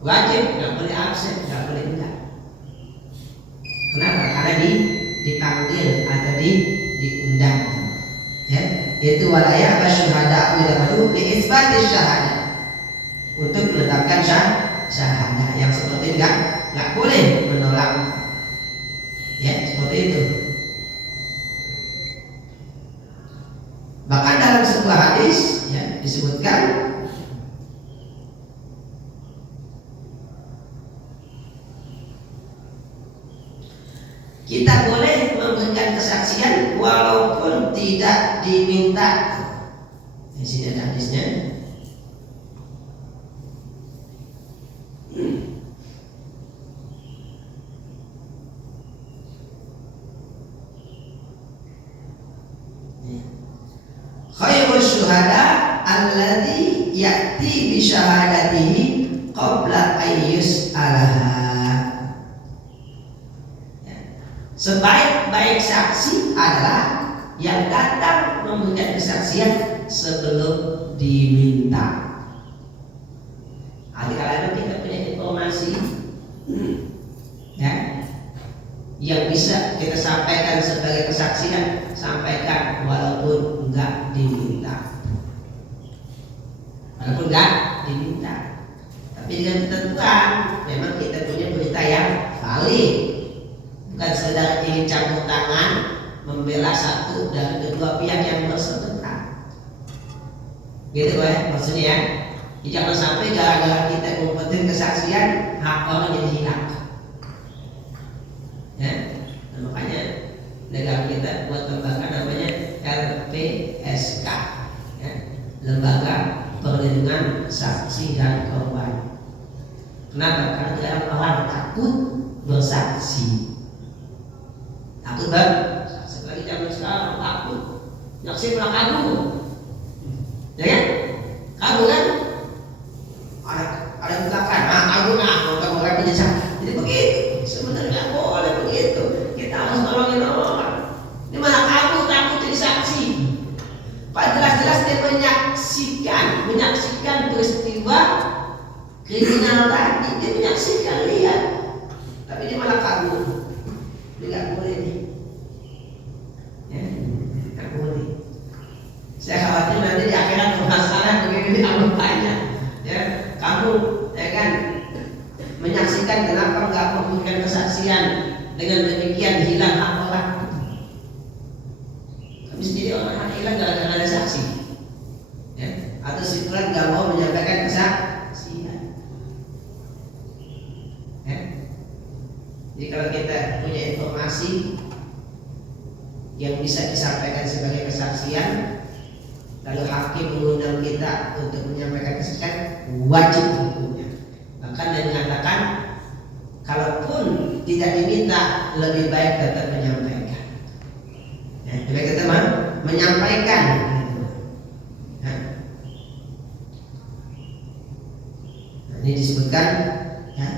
Wajib, nggak boleh absen, nggak boleh enggak. Kenapa? Karena dipanggil atau diundang. Ya, itu walaya syuhada ila madu li isbati syahadah. untuk menetapkan syahadah. Yang seperti nggak boleh menolak, ya seperti itu. Bahkan dalam sebuah hadis ya disebutkan kita boleh memberikan kesaksian walaupun tidak diminta. Di sini ada hadisnya. Khairus syuhada alladzi ya'ti bi syahadatihi qabla ayyus alaha. Sebaik-baik saksi adalah yang datang memberikan kesaksian sebelum diminta. Kalau kita punya informasi ya, yang bisa kita sampaikan sebagai kesaksian, sampaikan walaupun enggak diminta. Walaupun enggak diminta. Tapi dengan ketentuan memang kita punya berita yang valid. Bukan sekedar ingin campur tangan membela satu dan kedua pihak yang berseberangan. Gitu ya maksudnya. Jangan sampai gara-gara kita ngumpetin kesaksian hak orang jadi hilang. Ya, nah, makanya negara kita buat lembaga namanya LPSK, ya, Lembaga Perlindungan Saksi dan Korban. Kenapa? Karena tidak orang takut bersaksi. Takut bersaksi lagi zaman sekarang takut. Saksi malah kabur, ya kan? Kabur kan? Ada belakang, kabur mau orang penyesak. Jadi begitu. Sebenarnya nggak boleh begitu. Kita harus nolongin orang. Ini malah kabur takut jadi saksi. Pak jelas-jelas dia menyaksikan peristiwa kriminal tadi. Dia menyaksikan, lihat. Tapi dia malah kabur. Dia nggak boleh nih. Ya, nggak boleh. Saya khawatir nanti di akhirat permasalahan begini amat banyak. Ya, kamu ya kan menyaksikan kenapa nggak memberikan kesaksian, dengan demikian hilang hak orang. Tapi sendiri orang hilang gara-gara ada saksi, ya? Atau si fulan nggak mau menyampaikan kesaksian, ya? Jadi kalau kita punya informasi yang bisa disampaikan sebagai kesaksian, lalu hakim mengundang kita untuk menyampaikan kesaksian, wajib hukumnya. Bahkan dia mengatakan kalaupun tidak diminta lebih baik tetap menyampaikan. Ya, lebih baik tetap menyampaikan. Ya. Nah, ini disebutkan ya,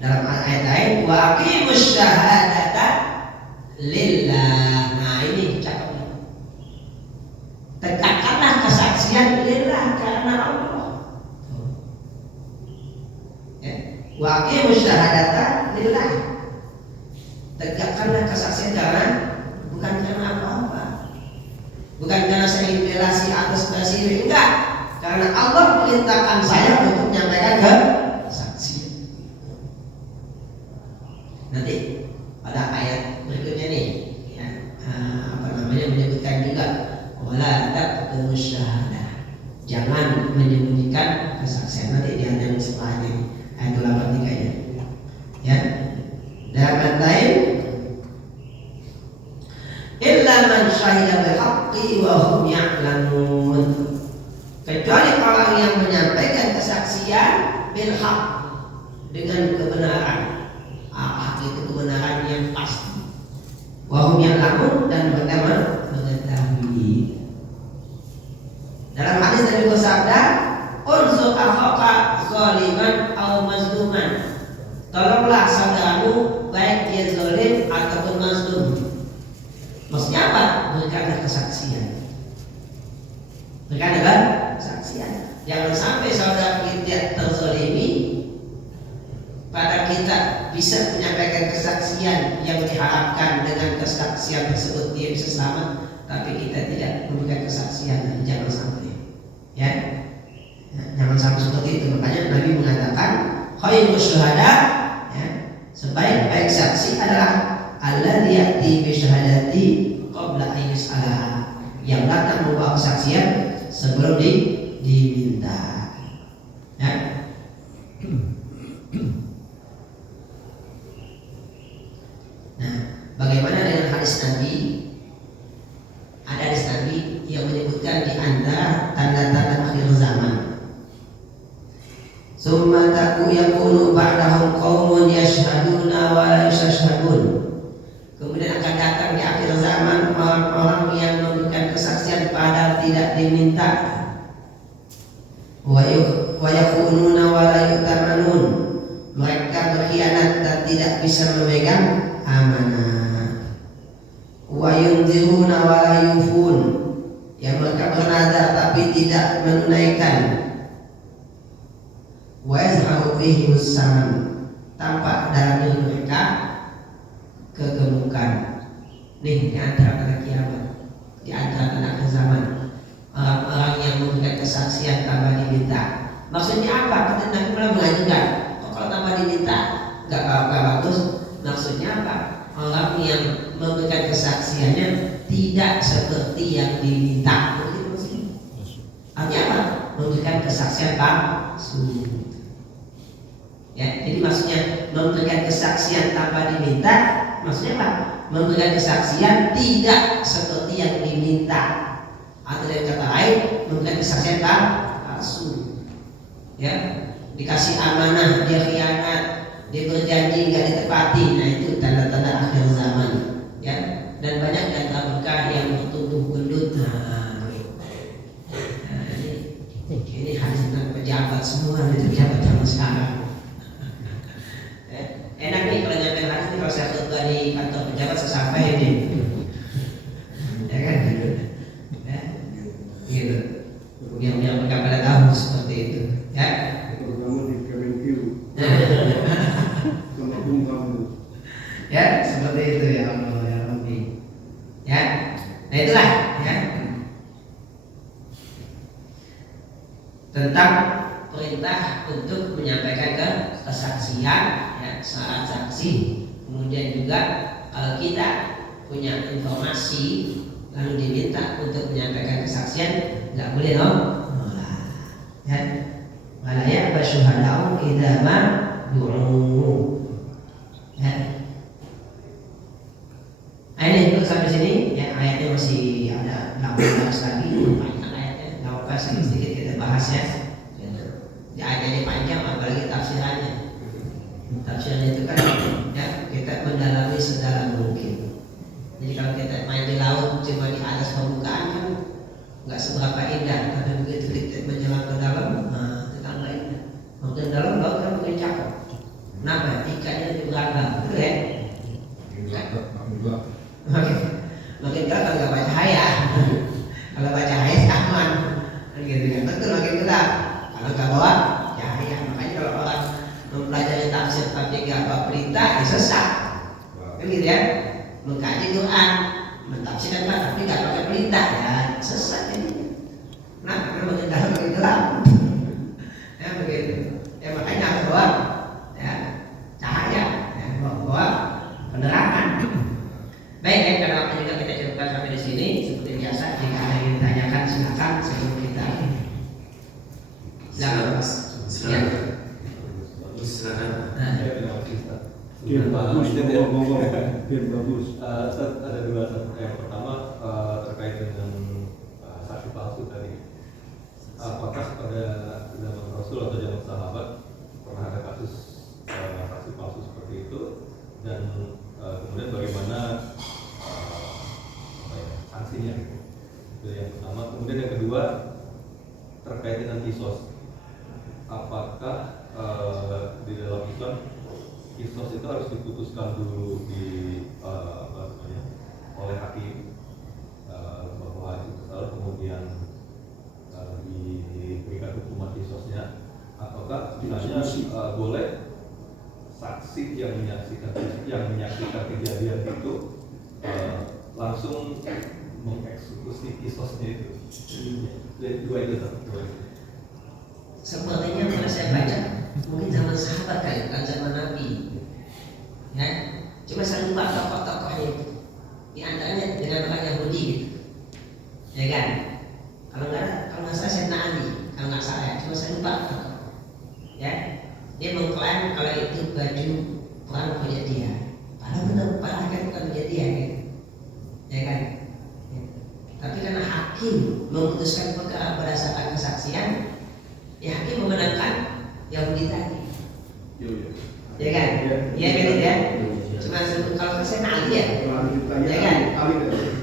dalam ayat lain, wa aqimus syahadata lillah. Nah ini cakep. Tegakkanlah kesaksian lillah, karena Allah. Wa aqimus syahadata lillah. Tegakkanlah kesaksian bukan karena apa-apa. Bukan karena saya ingin bela si atas sini, enggak. Karena Allah perintahkan saya untuk menyampaikan kesaksian. Nanti pada ayat berikutnya nih, ya, menyebutkan juga wala taqtumus syahadah. Jangan menyembunyikan kesaksian. Nanti di ayat setelahnya. Ayat 83 ya. Dalam ayat lain, illa man syahida bil haqqi wa hum ya'lamun. Kecuali orang yang menyampaikan kesaksian bil haqq, dengan kebenaran. Hak itu kebenaran yang pasti. Wa hum ya'lamun, dan mereka mengetahui. Dalam hadis Nabi bersabda, unsur akhaka zaliman atau mazluman. Tolonglah saudaramu baik dia zalim ataupun mazlum. Maksudnya apa? Berikanlah kesaksian. Berikanlah kesaksian. Jangan sampai saudara kita terzalimi, pada kita bisa menyampaikan kesaksian yang diharapkan dengan kesaksian tersebut dia bisa selamat, tapi kita tidak memberikan kesaksian. Jangan sampai, ya. Jangan sampai seperti itu. Makanya khairus syuhada, ya, sebaik-baik saksi adalah alladzi ya'ti bi syahadati qabla an yus'ala, yang datang membawa kesaksian sebelum diminta. Ya. Nah, bagaimana dengan hadis Nabi? Ada hadis Nabi yang menyebutkan di antara tanda-tanda akhir zaman. Summa yakunu ba'dahum qaumun yashhaduna wa la yashhadun. Kemudian akan datang di akhir zaman orang-orang yang memberikan kesaksian padahal tidak diminta. Wa yakununa wa la yutamanun. Mereka berkhianat dan tidak bisa memegang amanah. Wa yunziruna wa la yufun. Yang mereka bernazar tapi tidak menunaikan. Wa yazharu fihi saman. Tampak dalam diri mereka kegemukan. Nih, di antara tanda kiamat, di antara tanda akhir zaman, orang-orang yang memberikan kesaksian tanpa diminta. Maksudnya apa? Kata Nabi pernah mengajukan, kalau tanpa diminta nggak bagus. Maksudnya apa? Orang yang memberikan kesaksiannya tidak seperti yang diminta. Artinya apa? Memberikan kesaksian palsu. Ya, jadi maksudnya memberikan kesaksian tanpa diminta, maksudnya apa? Memberikan kesaksian tidak seperti yang diminta. Atau dengan kata lain, memberikan kesaksian palsu. Ya, dikasih amanah dia khianat, dia berjanji nggak ditepati. Nah, itu tanda-tanda akhir zaman. Ya, dan banyak di antara mereka yang bertumbuh gendut. Ini hadis tentang pejabat semua, itu pejabat zaman sekarang. Enak nih kalau nyampe hadis nih, kalau saya khutbah di kantor pejabat saya sampai ini, ya kan? Ya, gitu. Yang mereka pada tahu seperti itu, ya. Terutama di Kemenkeu. Sama Bungkam. Ya, seperti itu ya Allah ya Rabbi. Ya, nah itulah ya tentang perintah untuk menyampaikan kesaksian, ya, syarat saksi. Kemudian juga kalau kita punya informasi lalu diminta untuk menyampaikan kesaksian, nggak boleh nolak. Ya, malah ya basyuhadau idza ma du'u. Ya. Ini dulu sampai sini ya, ayatnya masih ada 18 lagi, panjang ayatnya. Nggak apa-apa, sedikit kita bahas ya. Ya ayatnya panjang, apalagi tafsirannya. Tafsirannya itu kan ya kita mendalami sedalam mungkin. Jadi kalau kita main di laut cuma di atas permukaan kan nggak seberapa indah, tapi begitu kita menyelam ke dalam, itu tambah indah. Makin dalam laut kan makin cakep. Kenapa? Ikannya lebih beragam, betul ya? Makin gelap kan nggak baca cahaya. Kalau baca cahaya aman, kan gitu kan? Betul, makin gelap. Kalau nggak bawa cahaya, makanya kalau orang mempelajari tafsir tapi nggak bawa perintah, ya sesat. Kan gitu ya? Mengkaji Quran, mentafsirkan tapi nggak pakai perintah, ya sesat ini. Nah, karena makin dalam makin gelap. Ya begitu. Ya makanya harus bawa ya cahaya, ya, bawa penerangan. Baik, ya, karena waktu juga kita cukupkan sampai di sini. Seperti biasa, jika ada yang ditanyakan silakan sebelum kita. Silakan. Silakan. Biar bagus, ngomong. Biar bagus. Ada dua. Yang pertama terkait dengan saksi palsu tadi. Apakah pada zaman Rasul atau zaman sahabat pernah ada kasus saksi palsu seperti itu, dan kemudian bagaimana sanksinya? Itu yang pertama. Kemudian yang kedua terkait dengan kisos. Apakah di dalam Islam kisos itu harus diputuskan dulu oleh hakim bahwa itu salah, kemudian diberikan hukuman kisosnya, ataukah misalnya boleh saksi yang menyaksikan kejadian itu langsung mengeksekusi kisosnya itu? Dua itu. Sepertinya pernah saya baca mungkin zaman sahabat kali, bukan zaman Nabi. Ya, cuma saya lupa tokoh-tokohnya itu. Di antaranya dengan orang Yahudi gitu, ya kan? Kalau nggak salah Sayyidina Ali, kalau nggak salah ya, cuma saya lupa tokoh. Ya, dia mengklaim kalau itu baju perang punya dia. Padahal benar, padahal kan bukan punya dia gitu. Ya kan? Ya. Tapi karena hakim memutuskan perkara berdasarkan kesaksian, ya hakim memenangkan Yahudi tadi. Ya kan? Iya kan ya? Cuma kalau saya Ali ya, ya kan?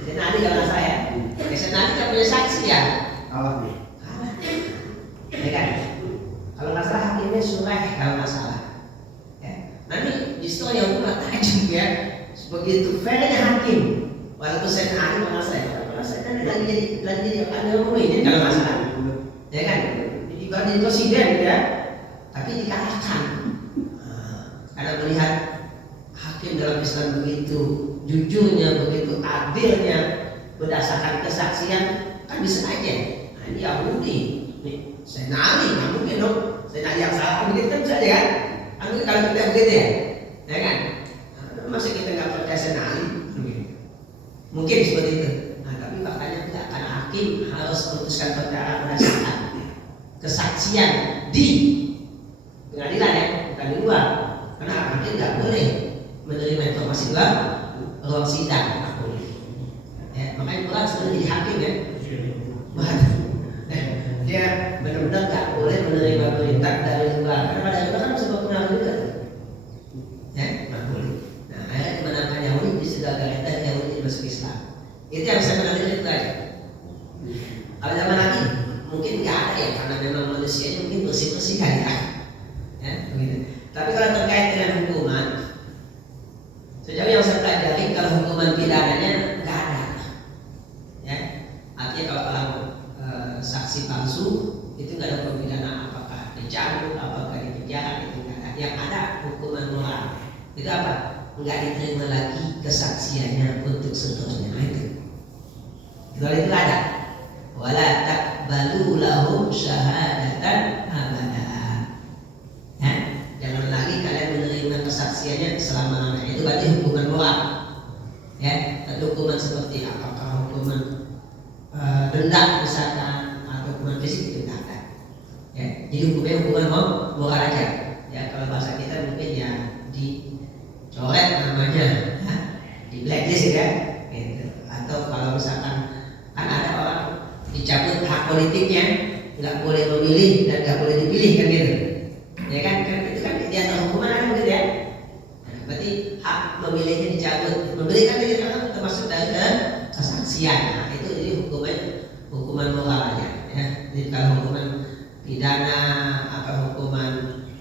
Saya Ali kalau saya, saya Ali kan punya saksi ya. Kalah nih. Kalah. Ya kan? Kalau nggak salah hakimnya Surah kalau nggak salah. Ya. Nanti justru yang pula tajam ya, begitu fairnya hakim. Walaupun saya Ali kalau saya kan lagi jadi ada ini kalau nggak salah. Ya kan? Jadi presiden ya, tapi dikalahkan. Karena melihat hakim dalam Islam begitu jujurnya, begitu adilnya, berdasarkan kesaksian, kan bisa aja. Nah, ini Yahudi, nih saya nali, nggak mungkin dong. Saya nali yang salah, begitu kan bisa ya? Kan kalau kita begitu ya kan? Nah, masa kita nggak percaya saya nali? Mungkin seperti itu. Nah, tapi faktanya tidak, karena hakim harus memutuskan perkara berdasarkan kesaksian di pengadilan ya, bukan di luar. Karena hakim nggak boleh menerima informasi dalam ruang sidang. Ya, makanya berat sebenarnya jadi hakim ya. Dia benar-benar nggak boleh menerima perintah dari luar. Karena dari luar kan bisa berpengaruh juga. Ya, nggak boleh. Nah, akhirnya kemenangan Yahudi di segala dan Yahudi masuk Islam. Itu yang saya pernah lihat tadi. Kalau zaman lagi mungkin nggak ada ya, karena memang manusianya mungkin bersih-bersih kan ya. Ya, begitu. Tapi kalau terkait dengan hukuman, sejauh yang saya pelajari, kalau hukuman pidananya nggak ada. Ya, artinya kalau orang saksi palsu itu nggak ada pembidanaan, apakah dicambuk, apakah dipenjara, itu nggak ada. Yang ada hukuman moral. Itu apa? Nggak diterima lagi kesaksiannya untuk seterusnya. Nah, itu. Kalau itu ada. Wala taqbalu lahum syahadatan abada. Ya, jangan lagi kalian menerima kesaksiannya selama-lamanya. Itu berarti hukuman moral. Ya, ada hukuman seperti apakah hukuman denda misalkan atau hukuman fisik itu tidak ada. Ya, jadi hukuman moral aja. Ya, kalau bahasa kita mungkin ya dicoret namanya, ya, di blacklist ya, gitu. Atau kalau misalkan kan ada orang dicabut hak politiknya, nggak boleh memilih dan nggak boleh dipilih kan gitu. Ya kan itu kan di antara hukuman ada begitu ya. Nah, berarti hak memilihnya dicabut. Memilih kan itu kan termasuk dari kesaksian. Nah, itu jadi hukuman moral aja. Ya. Jadi kalau hukuman pidana atau hukuman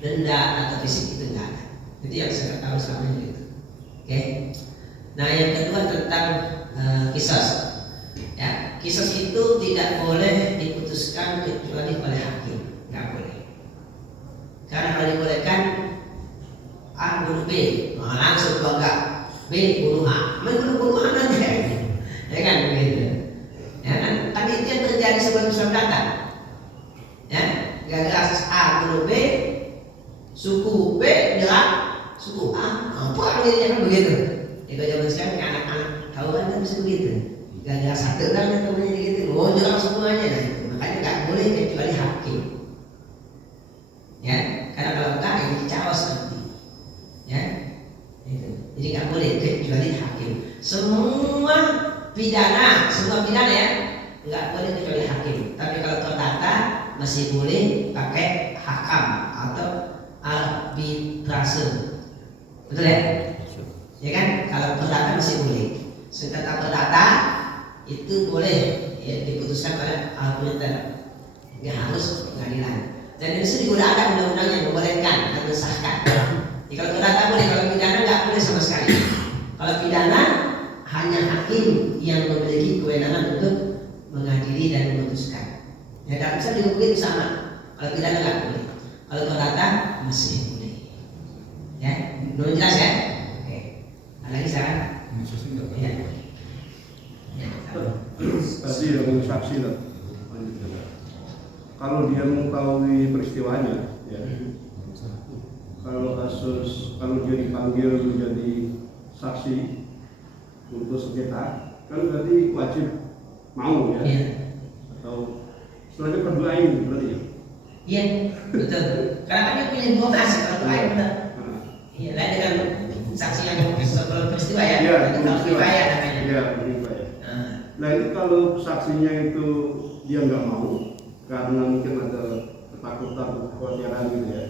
denda atau fisik itu enggak ada. Itu yang saya tahu selama ini gitu. Oke. Nah, yang kedua tentang qisas. Ya, qisas itu tidak boleh diputuskan kecuali oleh hakim, nggak boleh. Karena kalau dibolehkan A bunuh B, langsung bangga B bunuh A, bunuh A nanti ya kan begitu. Ya kan, tapi itu yang terjadi sebelum Islam datang. Ya, gara-gara asas A bunuh B, suku B nyerang suku A, apa akhirnya kan begitu. Itu zaman sekarang anak-anak tahu kan bisa begitu. Gara-gara satu kan namanya gitu, mau nyerang semuanya. Nah itu makanya nggak boleh kecuali hakim. Ya, karena kalau enggak ini dicawas nanti. Ya, itu. Jadi nggak boleh kecuali hakim. Semua pidana ya, nggak boleh kecuali hakim. Tapi kalau perdata masih boleh pakai hakam atau arbitrase. Betul ya? Ya kan? Kalau perdata masih boleh. Sengketa perdata itu boleh ya, diputuskan oleh arbitrator. Nggak harus pengadilan. Dan Indonesia juga ada undang-undang yang membolehkan dan mensahkan. Jadi kalau perdata boleh, kalau pidana nggak boleh sama sekali. Kalau pidana hanya hakim yang memiliki kewenangan untuk mengadili dan memutuskan. Ya, tak bisa dihukum itu sama. Kalau pidana nggak boleh. Kalau perdata masih boleh. Ya, belum jelas ya? Oke. Ada lagi sekarang? Ya. Ya. Tadi yang saksi lah. Kalau dia mengetahui peristiwanya, ya, kalau dia dipanggil menjadi saksi untuk sengketa, kan berarti wajib mau ya? Iya. Atau setelahnya berdoain berarti ya? Iya, betul. Karena kan dia punya dua fase, kalau doain benar. Iya, lain dengan saksi yang sebelum peristiwa ya. Iya, itu kalau kifayah namanya. Iya, kifayah. Nah itu kalau saksinya itu dia nggak mau karena mungkin ada ketakutan, kekhawatiran gitu ya.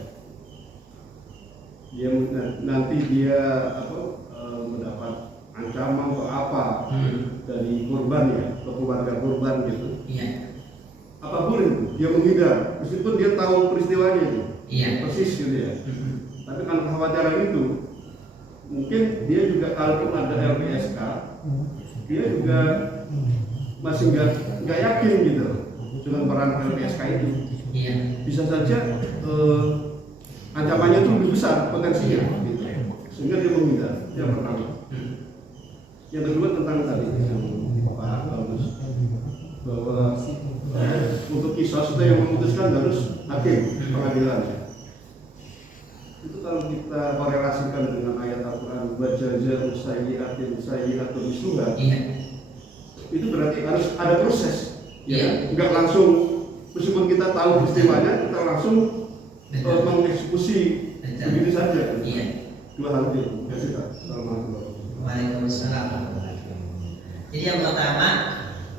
Dia nanti dia mendapat ancaman atau apa dari korban ya, atau keluarga korban gitu. Iya. Apa boleh dia menghindar meskipun dia tahu peristiwanya itu. Iya. Persis gitu ya. Tapi karena kekhawatiran itu, mungkin dia juga kalaupun ada LPSK, dia juga masih nggak yakin gitu dengan peran LPSK itu. Iya. Bisa saja ancamannya itu lebih besar potensinya, gitu. Sehingga dia menghindar. Yang pertama. Yang kedua tentang tadi yang Pak Bagus, bahwa untuk kisah itu yang memutuskan harus hakim pengadilan. Itu kalau kita korelasikan dengan ayat Al-Quran bajaja sayyi'atun misluha, itu berarti harus ada proses. Ya, nggak langsung meskipun kita tahu peristiwanya kita langsung mengeksekusi begitu saja. Iya. Dua hal itu. Ya sudah. Assalamualaikum. Waalaikumsalam. Jadi yang pertama,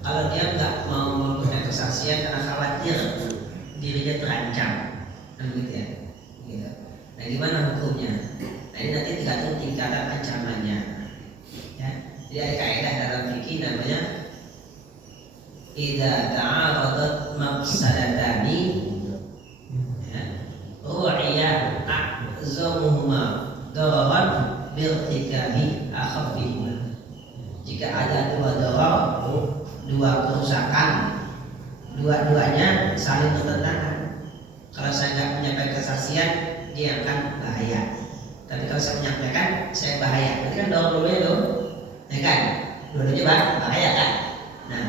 kalau dia nggak mau melakukan kesaksian karena khawatir dirinya terancam, kan gitu ya. Gitu. Nah, gimana hukumnya? Nah, ini nanti tergantung tingkatan ancamannya. Ya. Jadi ada kaidah dalam fikih namanya idza ta'aradat mafsadatani ru'iya a'zamuhuma dararan birtikabi akhafihima. Jika ada dua darar, dua kerusakan, dua-duanya saling bertentangan. Kalau saya nggak menyampaikan kesaksian, dia akan bahaya. Tapi kalau saya menyampaikan, saya bahaya. Berarti kan dua-duanya dong, ya kan? Dua-duanya bahaya kan? Nah,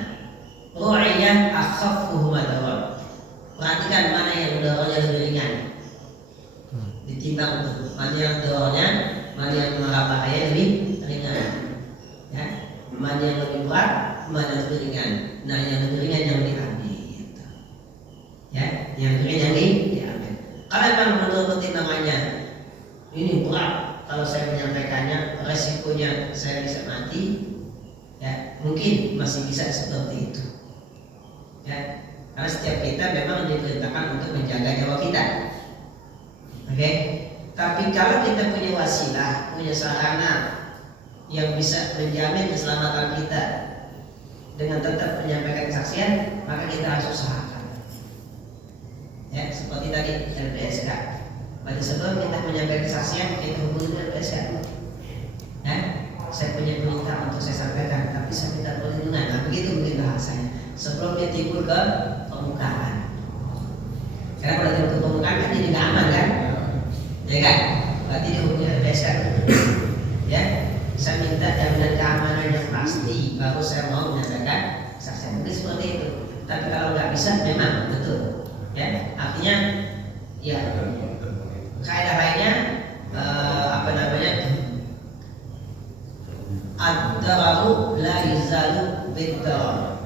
ru'iyah akhaffuhuma darar. Perhatikan mana yang darahnya lebih ringan. Ditimbang tuh, mana yang darahnya, mana yang bahaya lebih ringan. Ya, mana yang lebih berat, mana yang lebih ringan. Nah, yang lebih ringan yang diambil. Gitu. Ya, yang lebih ringan yang diambil. Kalau memang menurut pertimbangannya ini berat, kalau saya menyampaikannya resikonya saya bisa mati, ya mungkin masih bisa seperti itu. Ya, karena setiap kita memang diperintahkan untuk menjaga nyawa kita. Oke, tapi kalau kita punya wasilah, punya sarana yang bisa menjamin keselamatan kita dengan tetap menyampaikan kesaksian, maka kita harus usahakan. Ya, seperti tadi LPSK. Pada sebelum kita menyampaikan kesaksian, kita hubungi LPSK. Ya, saya punya perintah untuk saya sampaikan, tapi saya minta perlindungan. Nah, begitu mungkin bahasanya. Sebelum dia timbul ke permukaan. Karena kalau timbul ke permukaan kan jadi nggak aman kan? Ya kan? Berarti dihubungi LPSK. Ya, saya minta jaminan keamanan yang pasti, baru saya mau menyampaikan kesaksian. Mungkin seperti itu. Tapi kalau nggak bisa, memang betul. Ya, artinya ya kaidah lainnya ad-dararu la yuzalu bid-darar.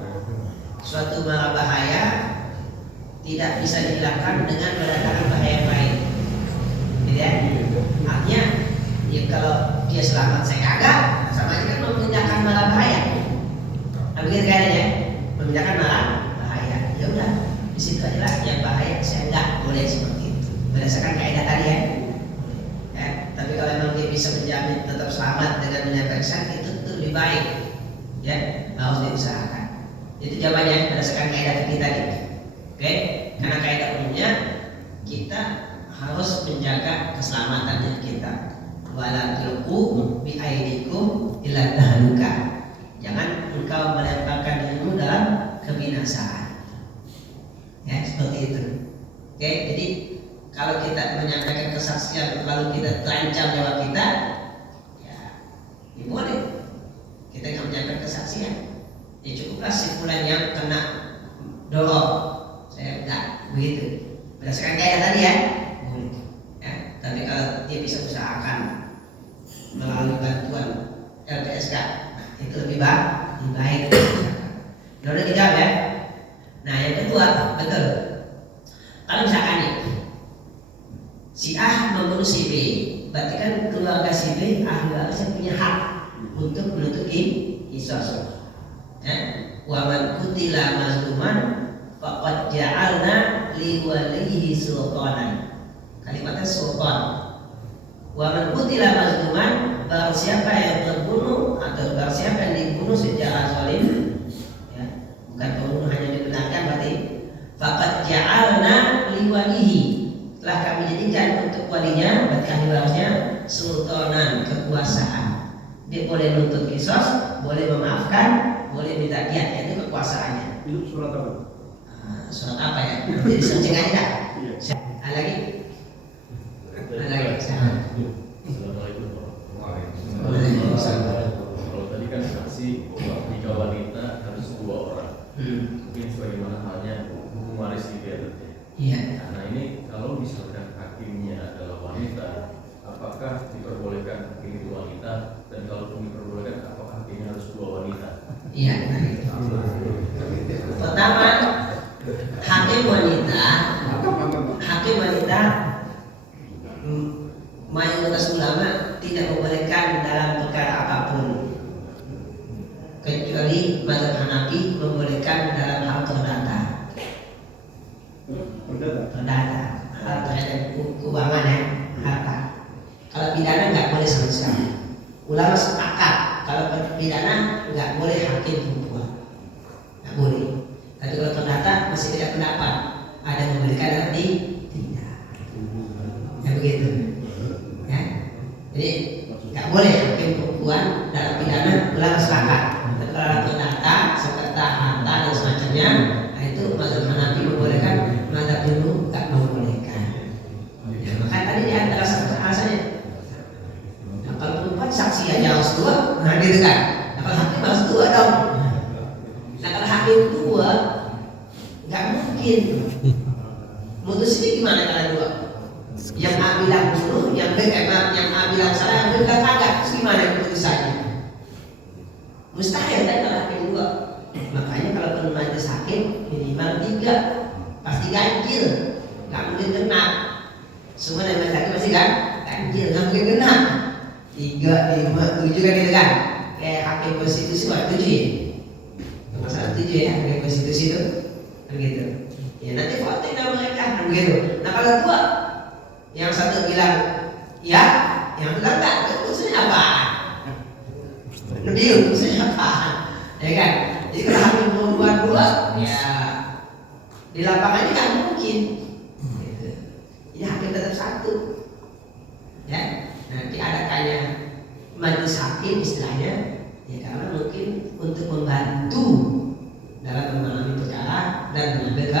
Suatu mara bahaya tidak bisa dihilangkan dengan mendatangkan bahaya yang lain. Gitu ya? Artinya ya kalau dia selamat saya kagak, sama aja kan memindahkan mara bahaya. Nah, begitu kaidahnya, memindahkan mara bahaya. Ya udah, di situ aja lah yang bahaya saya enggak boleh seperti itu. Berdasarkan kaidah tadi ya. Ya, tapi kalau memang dia bisa menjamin tetap selamat dengan menyampaikan itu lebih baik. Ya, harus diusahakan. Itu jawabannya berdasarkan kaidah fikih tadi. Oke? Karena kaidah umumnya kita harus menjaga keselamatan diri kita. Wala tulqu bi aidikum ila tahluka. Jangan engkau melemparkan dirimu dalam kebinasaan. Ya, seperti itu. Oke, jadi kalau kita menyampaikan kesaksian lalu kita terancam nyawa kita, ya boleh. Kita nggak menyampaikan kesaksian. Ya cukuplah simpulan yang kena dorong. Saya enggak begitu. Berdasarkan kaidah tadi ya. Ya, tapi kalau suka. Itu lebih baik. Udah dijawab ya. Nah yang kedua, betul. Kalau misalkan nih, si A membunuh si B, berarti kan keluarga si B ahli warisnya punya hak untuk menuntut kisos. Wa man qutila mazluman faqad ja'alna li walihi sultanan. Kalimatnya sultan. Wa man qutila mazluman, barang siapa yang terbunuh atau barang siapa yang dibunuh secara zalim, ya, bukan pembunuh hanya dibenarkan berarti faqad ja'alna li walihi, telah kami jadikan untuk walinya, berarti ahli warisnya, sultanan, kekuasaan. Dia boleh menuntut kisos, boleh memaafkan, boleh minta diat, itu kekuasaannya. Itu surat apa? Surat apa ya? Jadi searching aja. Iya. Ada lagi? Assalamualaikum warahmatullahi wabarakatuh. Kalau tadi kan saksi bahwa jika wanita harus 2 orang. Mungkin sebagaimana halnya hukum waris di atasnya. Iya. Nah ini kalau misalkan hakimnya adalah wanita, apakah diperbolehkan hakim itu wanita? Dan kalau diperbolehkan, apakah hakimnya harus 2 wanita? Iya. Pertama, hakim wanita mayoritas ulama tidak membolehkan dalam perkara apapun, kecuali mazhab Hanafi membolehkan dalam hal perdata, hal terkait keuangan ya, harta. Kalau pidana nggak boleh sama sekali. Ulama sepakat kalau pidana nggak boleh hakim perempuan, nggak boleh. Tapi kalau perdata masih tidak pendapat, ada yang membolehkan ada tidak. Ya begitu. Ya. Jadi nggak boleh hakim perempuan dalam pidana, ulama sepakat. Tapi kalau perdata, sengketa harta dan semacamnya, nah itu mazhab Hanafi membolehkan, mazhab dulu nggak membolehkan. Ya, maka tadi di antara alasannya, nah, kalau perempuan saksi aja harus 2, nah gitu kan. Nah, kalau hakim harus 2 dong. Nah kalau hakim 2, nggak mungkin. Mutusinnya gimana kalau 2? Yang A bilang bunuh, yang A bilang salah, yang B bilang kagak. Terus gimana keputusannya? Mustahil kan kalau hakim 2. Makanya kalau perlu majelis hakim minimal 3, pasti ganjil, nggak mungkin kena. Semua dari majelis hakim pasti kan ganjil, nggak mungkin kena. 3, 5, 7 kan gitu kan? Kayak hakim konstitusi waktu 7 ya. Masalah 7 ya, hakim konstitusi itu kan gitu. Ya nanti voting sama mereka kan begitu. Nah kalau 2, yang satu bilang ya, yang bilang enggak, maksudnya apa? Lebih maksudnya apa? Ya kan? Jadi kalau hakim perempuan 2, ya di lapangan ini nggak mungkin. Gitu. Jadi hakim tetap 1. Ya, nanti ada kayak majelis hakim istilahnya, ya karena mungkin untuk membantu dalam memahami perkara dan mengambil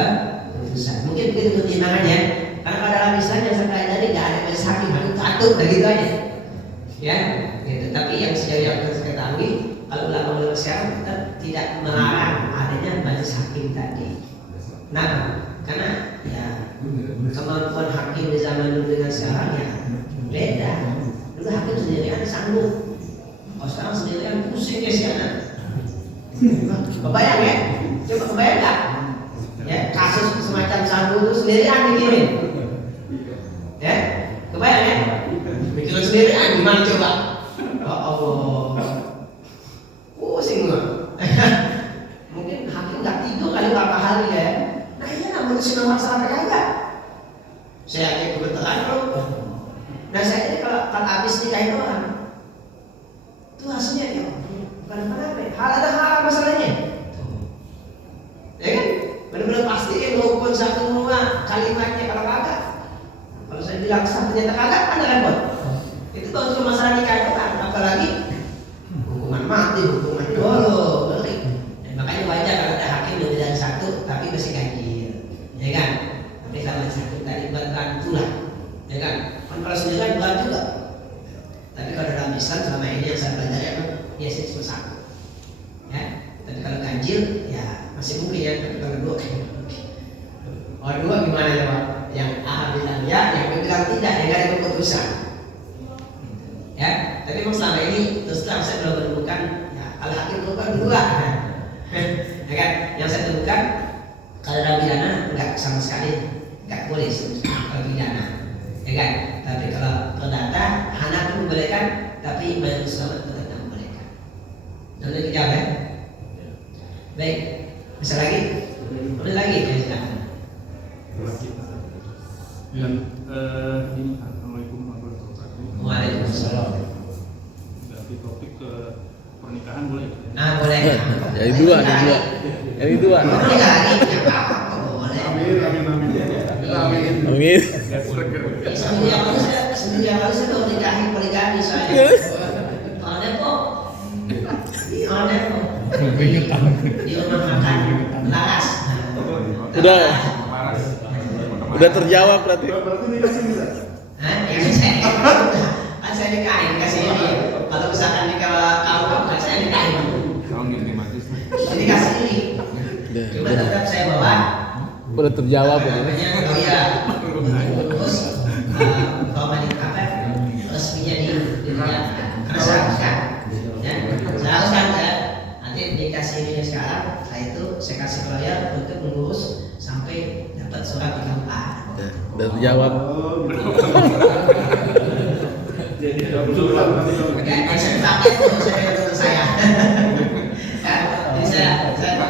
keputusan. Mungkin begitu pertimbangannya. Karena kalau dalam Islam yang saya pelajari nggak ada majelis hakim, hakim takut begitu aja. Ya, gitu. Tapi yang sejauh yang saya ketahui, kalau ulama-ulama sekarang tetap tidak melarang adanya majelis hakim tadi. Nah, karena ya kemampuan hakim di zaman dulu dengan sekarang ya beda. Dulu hakim sendirian sanggup, kalau sekarang sendirian pusing ya siaran. Kebayang ya? Coba kebayang nggak? Ya kasus semacam Sambo itu sendirian mikirin. Ya, kebayang ya? Mikirin sendirian gimana coba? Oh Allah, pusing nggak? Mungkin hakim nggak tidur kali berapa hari ya? Nah iya nggak ngurusin masalah mereka nggak? Saya aja kebetulan bro. Nah saya ini kalau habis nikahin orang, itu hasilnya ya bukan apa-apa. Hal ada hal masalahnya. Ya kan? Benar-benar pasti yang hukum satu rumah kalimatnya kalau kagak. Kalau saya bilang sah ternyata kagak, ada repot. Itu kalau cuma masalah nikah kan, apalagi hukuman mati, hukuman dulu, ngeri. Makanya wajar kalau ada hakim lebih dari 1 tapi masih ganjil, ya kan? Tapi kalau 1 tadi bantu lah, ya kan? Kan kalau sendirian buat juga. Tapi kalau dalam Islam selama ini yang saya pelajari emang biasanya cuma 1, ya. Tapi kalau ganjil, ya masih mungkin ya. Tapi kalau 2, oh 2 gimana ya Pak? Yang A bilang ya, yang B bilang tidak, yang nggak ada keputusan. Ya, tapi memang selama ini terus terang saya belum menemukan temukan ya, kalau hakim temukan dua ya kan, yang saya temukan kalau dalam pidana enggak sama sekali enggak boleh kalau pidana ya kan, tapi kalau perdata Hanafi membolehkan tapi mayoritas ulama tetap tidak membolehkan. Dan lagi jawab ya. Baik, bisa lagi? Boleh lagi ya silakan. Dan ini Assalamualaikum warahmatullahi wabarakatuh. Waalaikumsalam. Ganti topik ke pernikahan boleh? Boleh. Jadi dua. Boleh lagi. Boleh. Amin. Amin. Seminggu yang lalu saya udah nikahin poligami soalnya. Oleh kok. Di rumah makan laras. Udah terjawab berarti. Berarti ini kasih bisa. Kan saya nikahin kasih ini. Kalau misalkan nikah kau kan saya nikahin. Ini kasih ini. Cuma tetap saya bawa. Udah terjawab ya. Terus kalau menikah resminya dilihat karena seharusnya ya nanti dikasih ini sekarang, setelah itu saya kasih ke lawyer untuk mengurus sampai dapat surat di KUA. Udah terjawab. Jadi Saya pakai itu saya. Jadi saya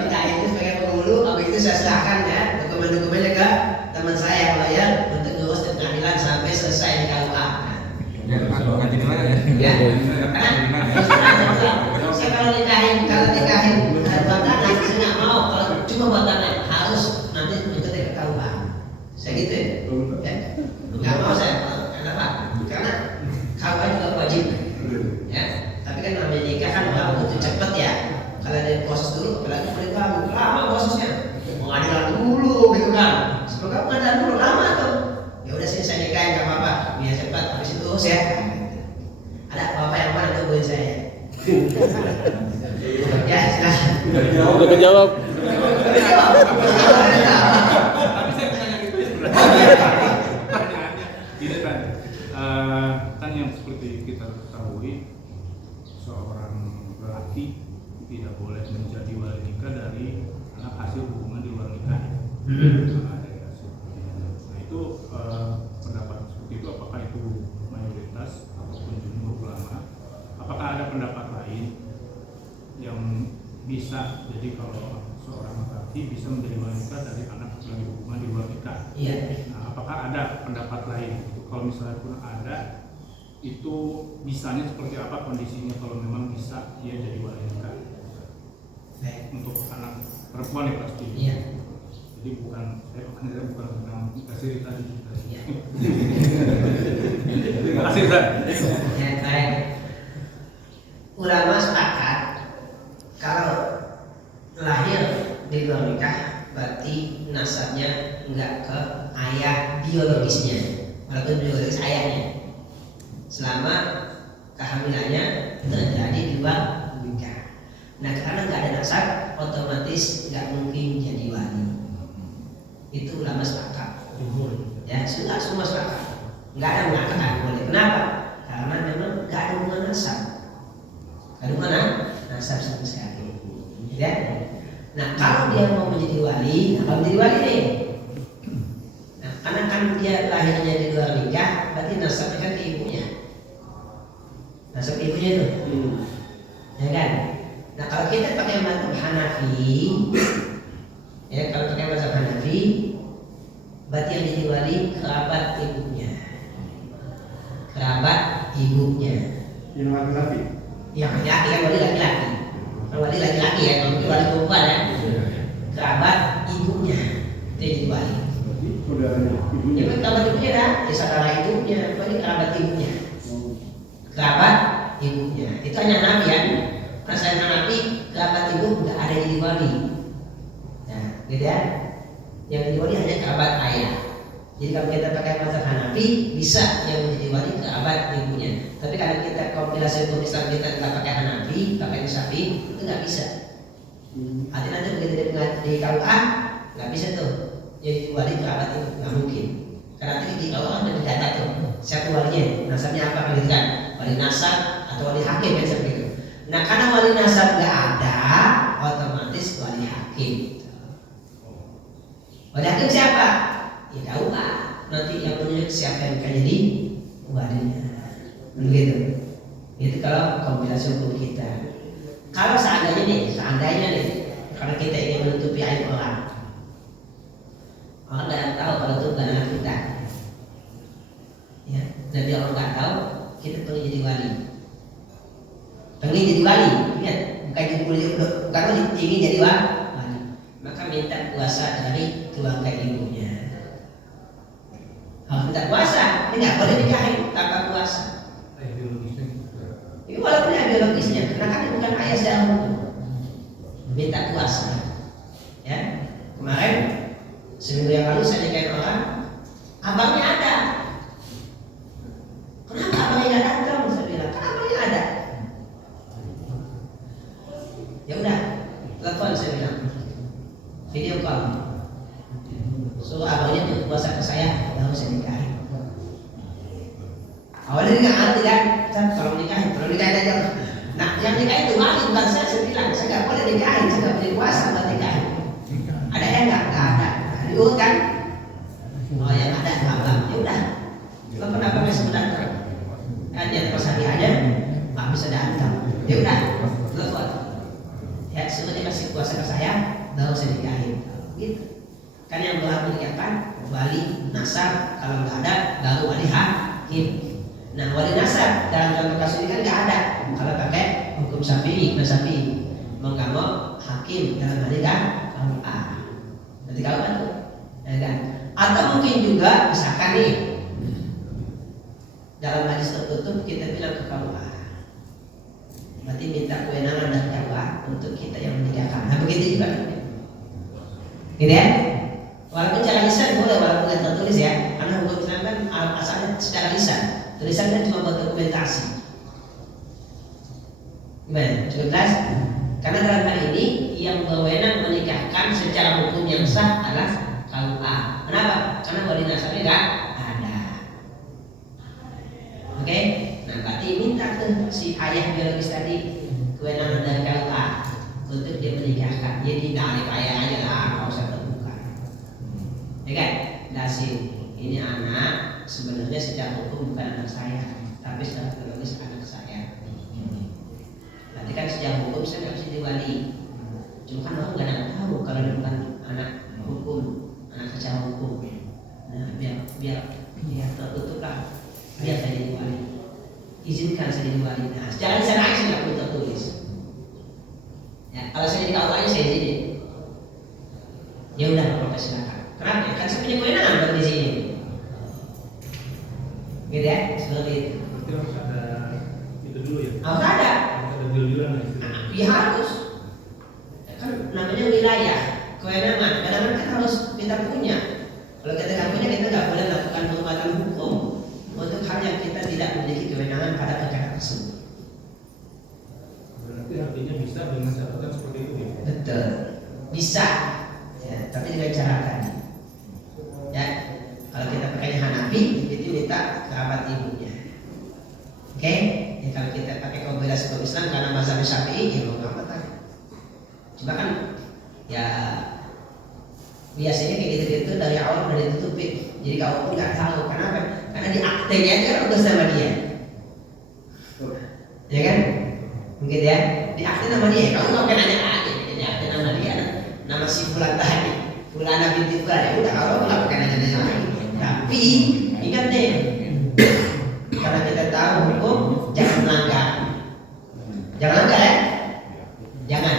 pindahin itu sebagai penghulu, habis itu saya serahkan ya dokumen-dokumennya ke teman saya yang lawyer untuk ngurus di pengadilan sampai selesai di KUA. Ya, saya kalau nikahin buat tanah, saya nggak mau kalau cuma buat tanah harus nanti ikut ke KUA. Saya gitu ya, nggak mau saya. Kenapa? Karena KUA juga wajib. Ya, tapi kan namanya nikah kan orang butuh cepet ya. Kalau ada proses dulu, apalagi pernikahan lama prosesnya, pengadilan dulu gitu kan. Semoga pengadilan dulu lama tuh. Ya udah sih saya nikahin nggak apa-apa, biar cepat. Habis itu saya ada apa-apa yang mana tungguin saya. Ya, silakan. Udah terjawab. Tapi saya tanya gitu ya pertanyaannya ini kan yang seperti kita ketahui seorang lelaki tidak boleh menjadi wali nikah dari anak hasil hubungan di luar nikah. Dari hasil. Nah itu pendapat seperti itu apakah itu mayoritas ataupun jumhur ulama? Apakah ada pendapat lain yang bisa jadi kalau seorang laki bisa menjadi wali nikah dari anak yang hubungan di luar nikah? Iya. Nah, apakah ada pendapat lain? Kalau misalnya pun ada, itu bisanya seperti apa kondisinya kalau memang bisa dia jadi wali nikah? Untuk anak perempuan ya pasti. Iya. Jadi bukan tentang kasih tadi. Iya. Terima kasih Ustaz. Ya, baik. Ulama sepakat kalau lahir di luar nikah berarti nasabnya enggak ke ayah biologisnya, walaupun biologis ayahnya, selama kehamilannya terjadi di luar nikah. Nah karena nggak ada nasab, otomatis nggak mungkin jadi wali. Itu ulama sepakat. Ya sudah semua sepakat. Nggak ada mengatakan boleh. Kenapa? Karena memang nggak ada hubungan nasab. Nggak ada hubungan nasab sama sekali. Ya. Nah kalau dia mau menjadi wali, kalau menjadi wali nih, nah karena kan dia lahirnya di luar nikah, berarti nasabnya kan ke ibunya. Nasab ibunya itu, ya kan? Nah kalau kita pakai mazhab Hanafi, ya kalau pakai mazhab Hanafi, berarti yang jadi wali kerabat ibunya, kerabat ibunya. Yang laki-laki. Yang laki-laki kan wali laki-laki. Kalau wali laki-laki ya, kalau wali perempuan ya, kerabat ibunya itu jadi wali. Berarti saudaranya ibunya. Ya kerabat ibunya dah, ya saudara ibunya, wali kerabat ibunya, kerabat ibunya. Itu hanya Nabi ya. Perasaan Nabi kerabat ibu nggak ada jadi wali. Nah, gitu ya. Yang jadi wali hanya kerabat ayah. Jadi kalau kita pakai mazhab Hanafi bisa yang menjadi wali kerabat ibunya. Tapi kalau kita kompilasi untuk Islam kita nggak pakai Hanafi, pakai Syafi'i itu nggak bisa. Artinya nanti begitu di KUA nggak bisa tuh jadi wali kerabat itu nggak mungkin. Karena nanti di KUA ada di data tuh siapa walinya, nasabnya apa gitu kan? Wali nasab atau wali hakim kan seperti itu. Nah karena wali nasab nggak ada, otomatis wali hakim. Wali hakim siapa? Ya KUA. Nanti yang menunjuk siapa yang akan jadi walinya. Begitu. Itu kalau kombinasi hukum kita. Kalau seandainya nih, karena kita ingin menutupi aib orang nggak tahu kalau itu bukan anak kita. Ya, jadi orang nggak tahu, kita pengen jadi wali. Ingat, bukan ingin jadi wali. Maka minta kuasa dari keluarga ibunya. Harus minta kuasa, ini nggak boleh nikahin tanpa kuasa. Ini walaupun ada biologisnya, karena kan bukan ayah secara hukum. Minta kuasa. Ya, kemarin seminggu yang lalu saya nikahin orang, abangnya ada. Kenapa abangnya nggak datang? Saya bilang, kan abangnya ada. Ya udah, telepon saya bilang, video call. So abangnya berkuasa ke saya, lalu saya nikahin. Awalnya nggak ngerti kan, tolong nikahin aja. Nah, yang nikahin itu wali, bukan saya bilang, saya nggak boleh nikahin, saya nggak punya kuasa buat nikahin. Ada yang nggak ada. Diurut kan? Oh yang ada abang, ya udah. Lo kenapa nggak bisa datang? Hanya pas hari aja, nggak bisa datang. Ya udah, telepon. Ya sudah dikasih kuasa ke saya, baru saya nikahin. Gitu. Kan yang berhak menikahkan wali nasab, kalau nggak ada baru wali hakim. Nah wali nasab dalam contoh kasus ini kan nggak ada. Kalau pakai hukum Syafi'i, mau nggak mau hakim dalam hal ini kan KUA. Nanti KUA tuh, ya kan? Atau mungkin juga misalkan nih dalam hadis tertutup kita bilang ke KUA, berarti minta kewenangan dari KUA untuk kita yang menikahkan. Nah begitu juga, gitu ya. Walaupun cara lisan boleh, walaupun nggak tertulis ya, karena hukum Islam kan asalnya secara lisan. Tulisannya cuma buat dokumentasi. Gimana? Cukup jelas? Karena dalam hal ini yang berwenang menikahkan secara hukum yang sah adalah KUA. Kenapa? Karena wali nasabnya nggak ada. Oke? Nah berarti minta tuh si ayah biologis tadi kewenangan dari KUA untuk dia menikahkan. Jadi dari ayah aja lah, nggak usah terbuka. Ya kan? Dasir ini anak sebenarnya secara hukum bukan anak saya, tapi secara biologis anak saya. Berarti kan secara hukum saya nggak bisa diwali. Cuma kan orang nggak tahu kalau dia bukan anak hukum, anak secara hukum. Nah biar tertutup lah, biar saya jadi wali. Izinkan saya jadi wali. Nah secara lisan aja nggak perlu tertulis. Ya kalau saya jadi KUA saya izinin. Ya udah Bapak silakan. Kenapa? Kan saya punya kewenangan buat di sini. Gitu ya, seperti itu. Berarti harus ada itu dulu ya. Harus ada. Ada deal-dealan ya. Ya harus. Kan namanya wilayah, kewenangan. Kewenangan kan harus kita punya. Kalau kita nggak punya, kita nggak boleh lakukan perbuatan hukum untuk hal yang kita tidak memiliki kewenangan pada perkara tersebut. Berarti artinya bisa dengan catatan seperti itu ya. Betul, bisa. Ya, tapi dengan cara tadi. Ya, kalau kita pakai Hanafi, itu minta kerabat ibunya. Oke, ya kalau kita pakai kombinasi hukum Islam karena mazhab Syafi'i, ya mau apa tadi? Cuma kan, ya biasanya kayak gitu-gitu dari awal udah ditutupin. Jadi kau pun nggak tahu kenapa? Karena di aktenya itu kan udah sama dia, ya kan? Mungkin ya di akte nama dia. Kamu nggak nanya aja di akte nama dia, nama si Fulan tadi, Fulana binti Fulan. Ya udah kalau nggak pakai nanya lagi. Tapi ingat deh, karena kita tahu hukum jangan melanggar, jangan melanggar ya, jangan.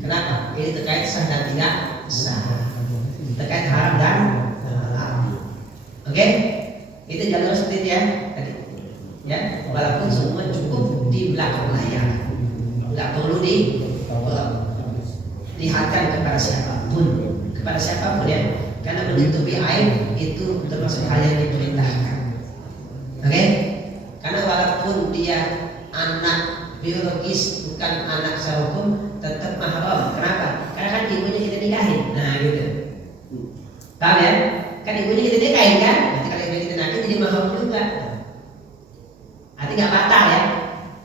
Kenapa? Ini terkait sah dan tidak sah, terkait haram dan halal. Oke, itu jalur seperti itu ya tadi. Ya, walaupun semua cukup di belakang layar, nggak perlu dilihatkan kepada siapapun ya, karena menutupi aib itu termasuk hal yang diperintahkan. Oke, karena walaupun dia anak biologis bukan anak secara hukum, tetap mahram. Kenapa? Karena kan ibunya kita nikahin. Nah gitu. Paham ya? Kan ibunya kita nikahin kan? Nanti kalau ibunya kita nikahin jadi mahram juga. Artinya nggak batal ya.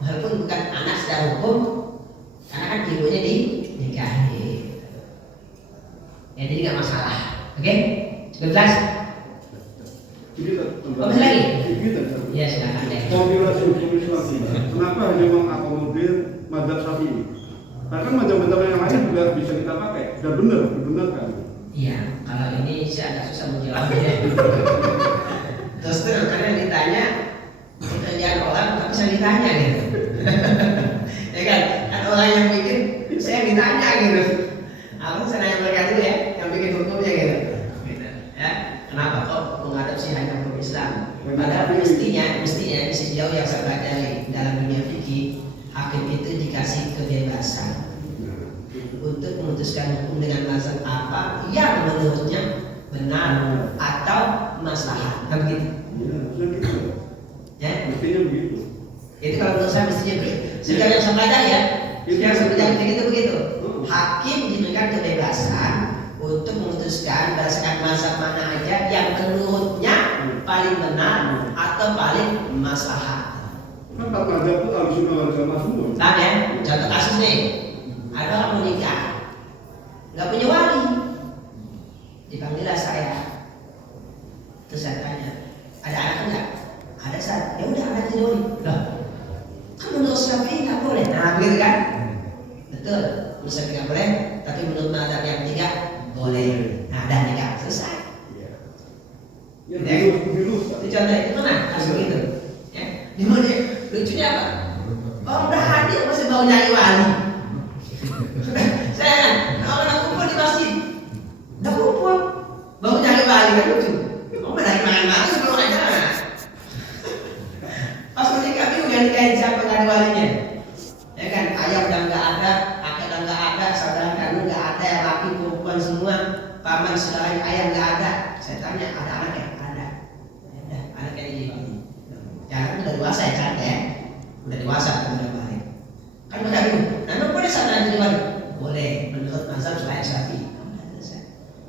walaupun bukan anak secara hukum, karena kan ibunya dinikahi. Ya jadi nggak masalah. Oke, cukup jelas. Oh, bisa lagi? Ya silakan deh. Kompilasi hukum Islam kita. Kenapa hanya mengakomodir mazhab Syafi'i? Karena mazhab-mazhab yang lain juga bisa kita pakai. Sudah benar, dibenarkan. Iya, kalau ini saya agak susah menjawabnya. Terus terang karena yang ditanya pekerjaan orang, tapi saya ditanya gitu. Ya kan orang yang bikin saya ditanya gitu. Aku saya nanya mereka dulu ya, yang bikin hukumnya gitu. Ya, kenapa kok mengadopsi hanya hukum Islam? Padahal mestinya di sejauh yang saya pelajari dalam dunia fikih, hakim itu dikasih kebebasan untuk memutuskan hukum dengan mazhab apa yang menurutnya benar atau maslahat, kan begitu? Iya, sudah gitu. Ya, Mestinya begitu. itu kalau menurut saya mestinya begitu. Sejauh yang saya pelajari ya, yang saya pelajari begitu. Hakim diberikan kebebasan untuk memutuskan berdasarkan mazhab mana aja yang menurutnya paling benar atau paling maslahat. Kan empat mazhab itu Ahlussunnah wal Jamaah semua. Nah ya, contoh kasus nih, ada orang menikah, nggak punya wali, dipanggillah saya, terus saya tanya, ada anak enggak? Ada saat, ya udah anak jadi wali. Loh, kan menurut Syafi'i nggak boleh, nah begitu kan? Betul, menurut Syafi'i nggak boleh, tapi menurut mazhab yang tiga boleh. Nah, dan nikah selesai. Ya, Ya. dulu. Itu contoh itu mana? Kasus begitu. Ya, di mana? Lucunya apa? Oh, udah hadir masih mau nyari wali. Saya kan, orang kumpul di masjid, udah kumpul, baru nyari wali kan lucu. Oh, dari mana sebelum acara? Pas menikah bingung yang nikahin siapa nyari walinya? Ya kan, ayah udah nggak ada, kakek udah nggak ada, saudara kandung nggak ada, yang laki perempuan semua, paman saudara ayah nggak ada. Saya tanya, ada anaknya? Ada. Ya udah, anaknya jadi wali. Jangan udah dewasa ya kan ya? Udah dewasa udah balik. Kan mereka bingung. Memang boleh sana jadi wali? Boleh, menurut mazhab selain Syafi'i.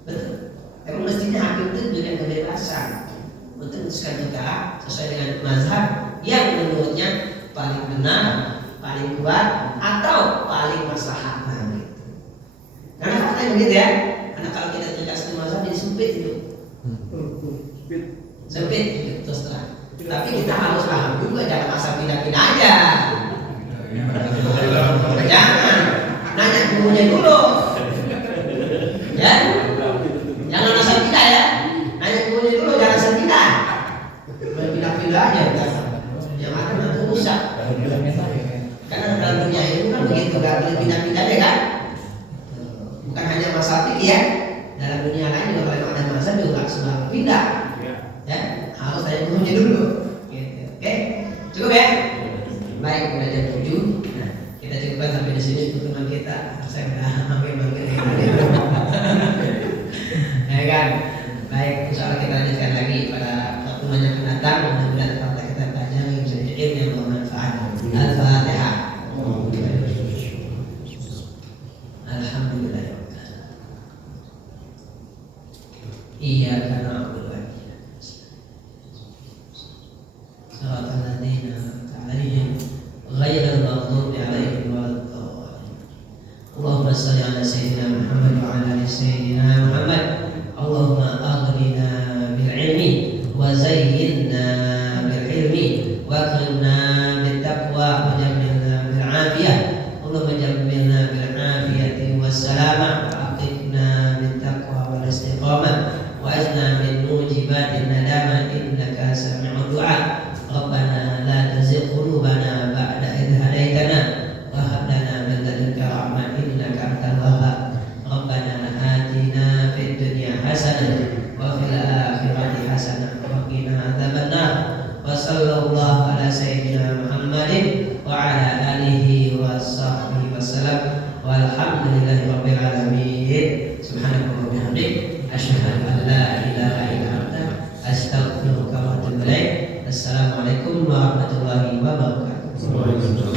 Betul. Tapi mestinya hakim itu dengan kebebasan untuk memutuskan juga sesuai dengan mazhab yang menurutnya paling benar, paling kuat atau paling maslahat. Nah, gitu. Karena faktanya begitu ya. Karena kalau kita terikat satu mazhab jadi sempit itu. Sempit gitu, terus terang. Tapi kita harus paham juga, jangan asal pindah-pindah aja. Jangan nanya gurunya dulu, ya. Jangan asal pindah ya. Nanya gurunya dulu, jangan asal pindah. Pindah-pindah aja, yang ada nanti rusak. Karena dalam dunia itu kan begitu, gak boleh pindah-pindah deh kan. Bukan hanya masalah fikih ya. Dalam dunia lain juga kalau ada masalah juga nggak semua pindah. Ya, harus tanya gurunya dulu. Gitu. Oke, cukup ya. Baik, udah jam 7. Nah, kita cukupkan sampai di sini pertemuan kita. Saya udah hampir-hampir ya kan. Baik, insyaallah kita lanjutkan lagi pada pertemuan yang akan datang. Mudah-mudahan apa kita pelajari bisa jadi ilmu yang bermanfaat. Al-Fatihah. Alhamdulillah. Iyyaka na'budu wa iyyaka صراط الذين أنعمت عليهم غير المغضوب عليهم ولا الضالين اللهم صل على سيدنا محمد وعلى آل سيدنا محمد اللهم أغننا بالعلم وزينا بالحلم وأكرمنا بالتقوى وجملنا بالعافية اللهم جملنا بالعافية والسلامة وأعطنا بالتقوى والاستقامة وأجنا من موجبات الندامة إنك سميع الدعاء ربنا لا تزغ قلوبنا بعد إذ هديتنا وهب لنا من لدنك رحمة إنك أنت الوهاب ربنا آتنا في الدنيا حسنة وفي الآخرة حسنة وقنا عذاب النار وصلى الله على سيدنا محمد وعلى آله وصحبه وسلم والحمد لله رب العالمين سبحانك اللهم وبحمدك أشهد أن لا إله إلا أنت أستغفرك وأتوب إليك. Assalamualaikum warahmatullahi wabarakatuh.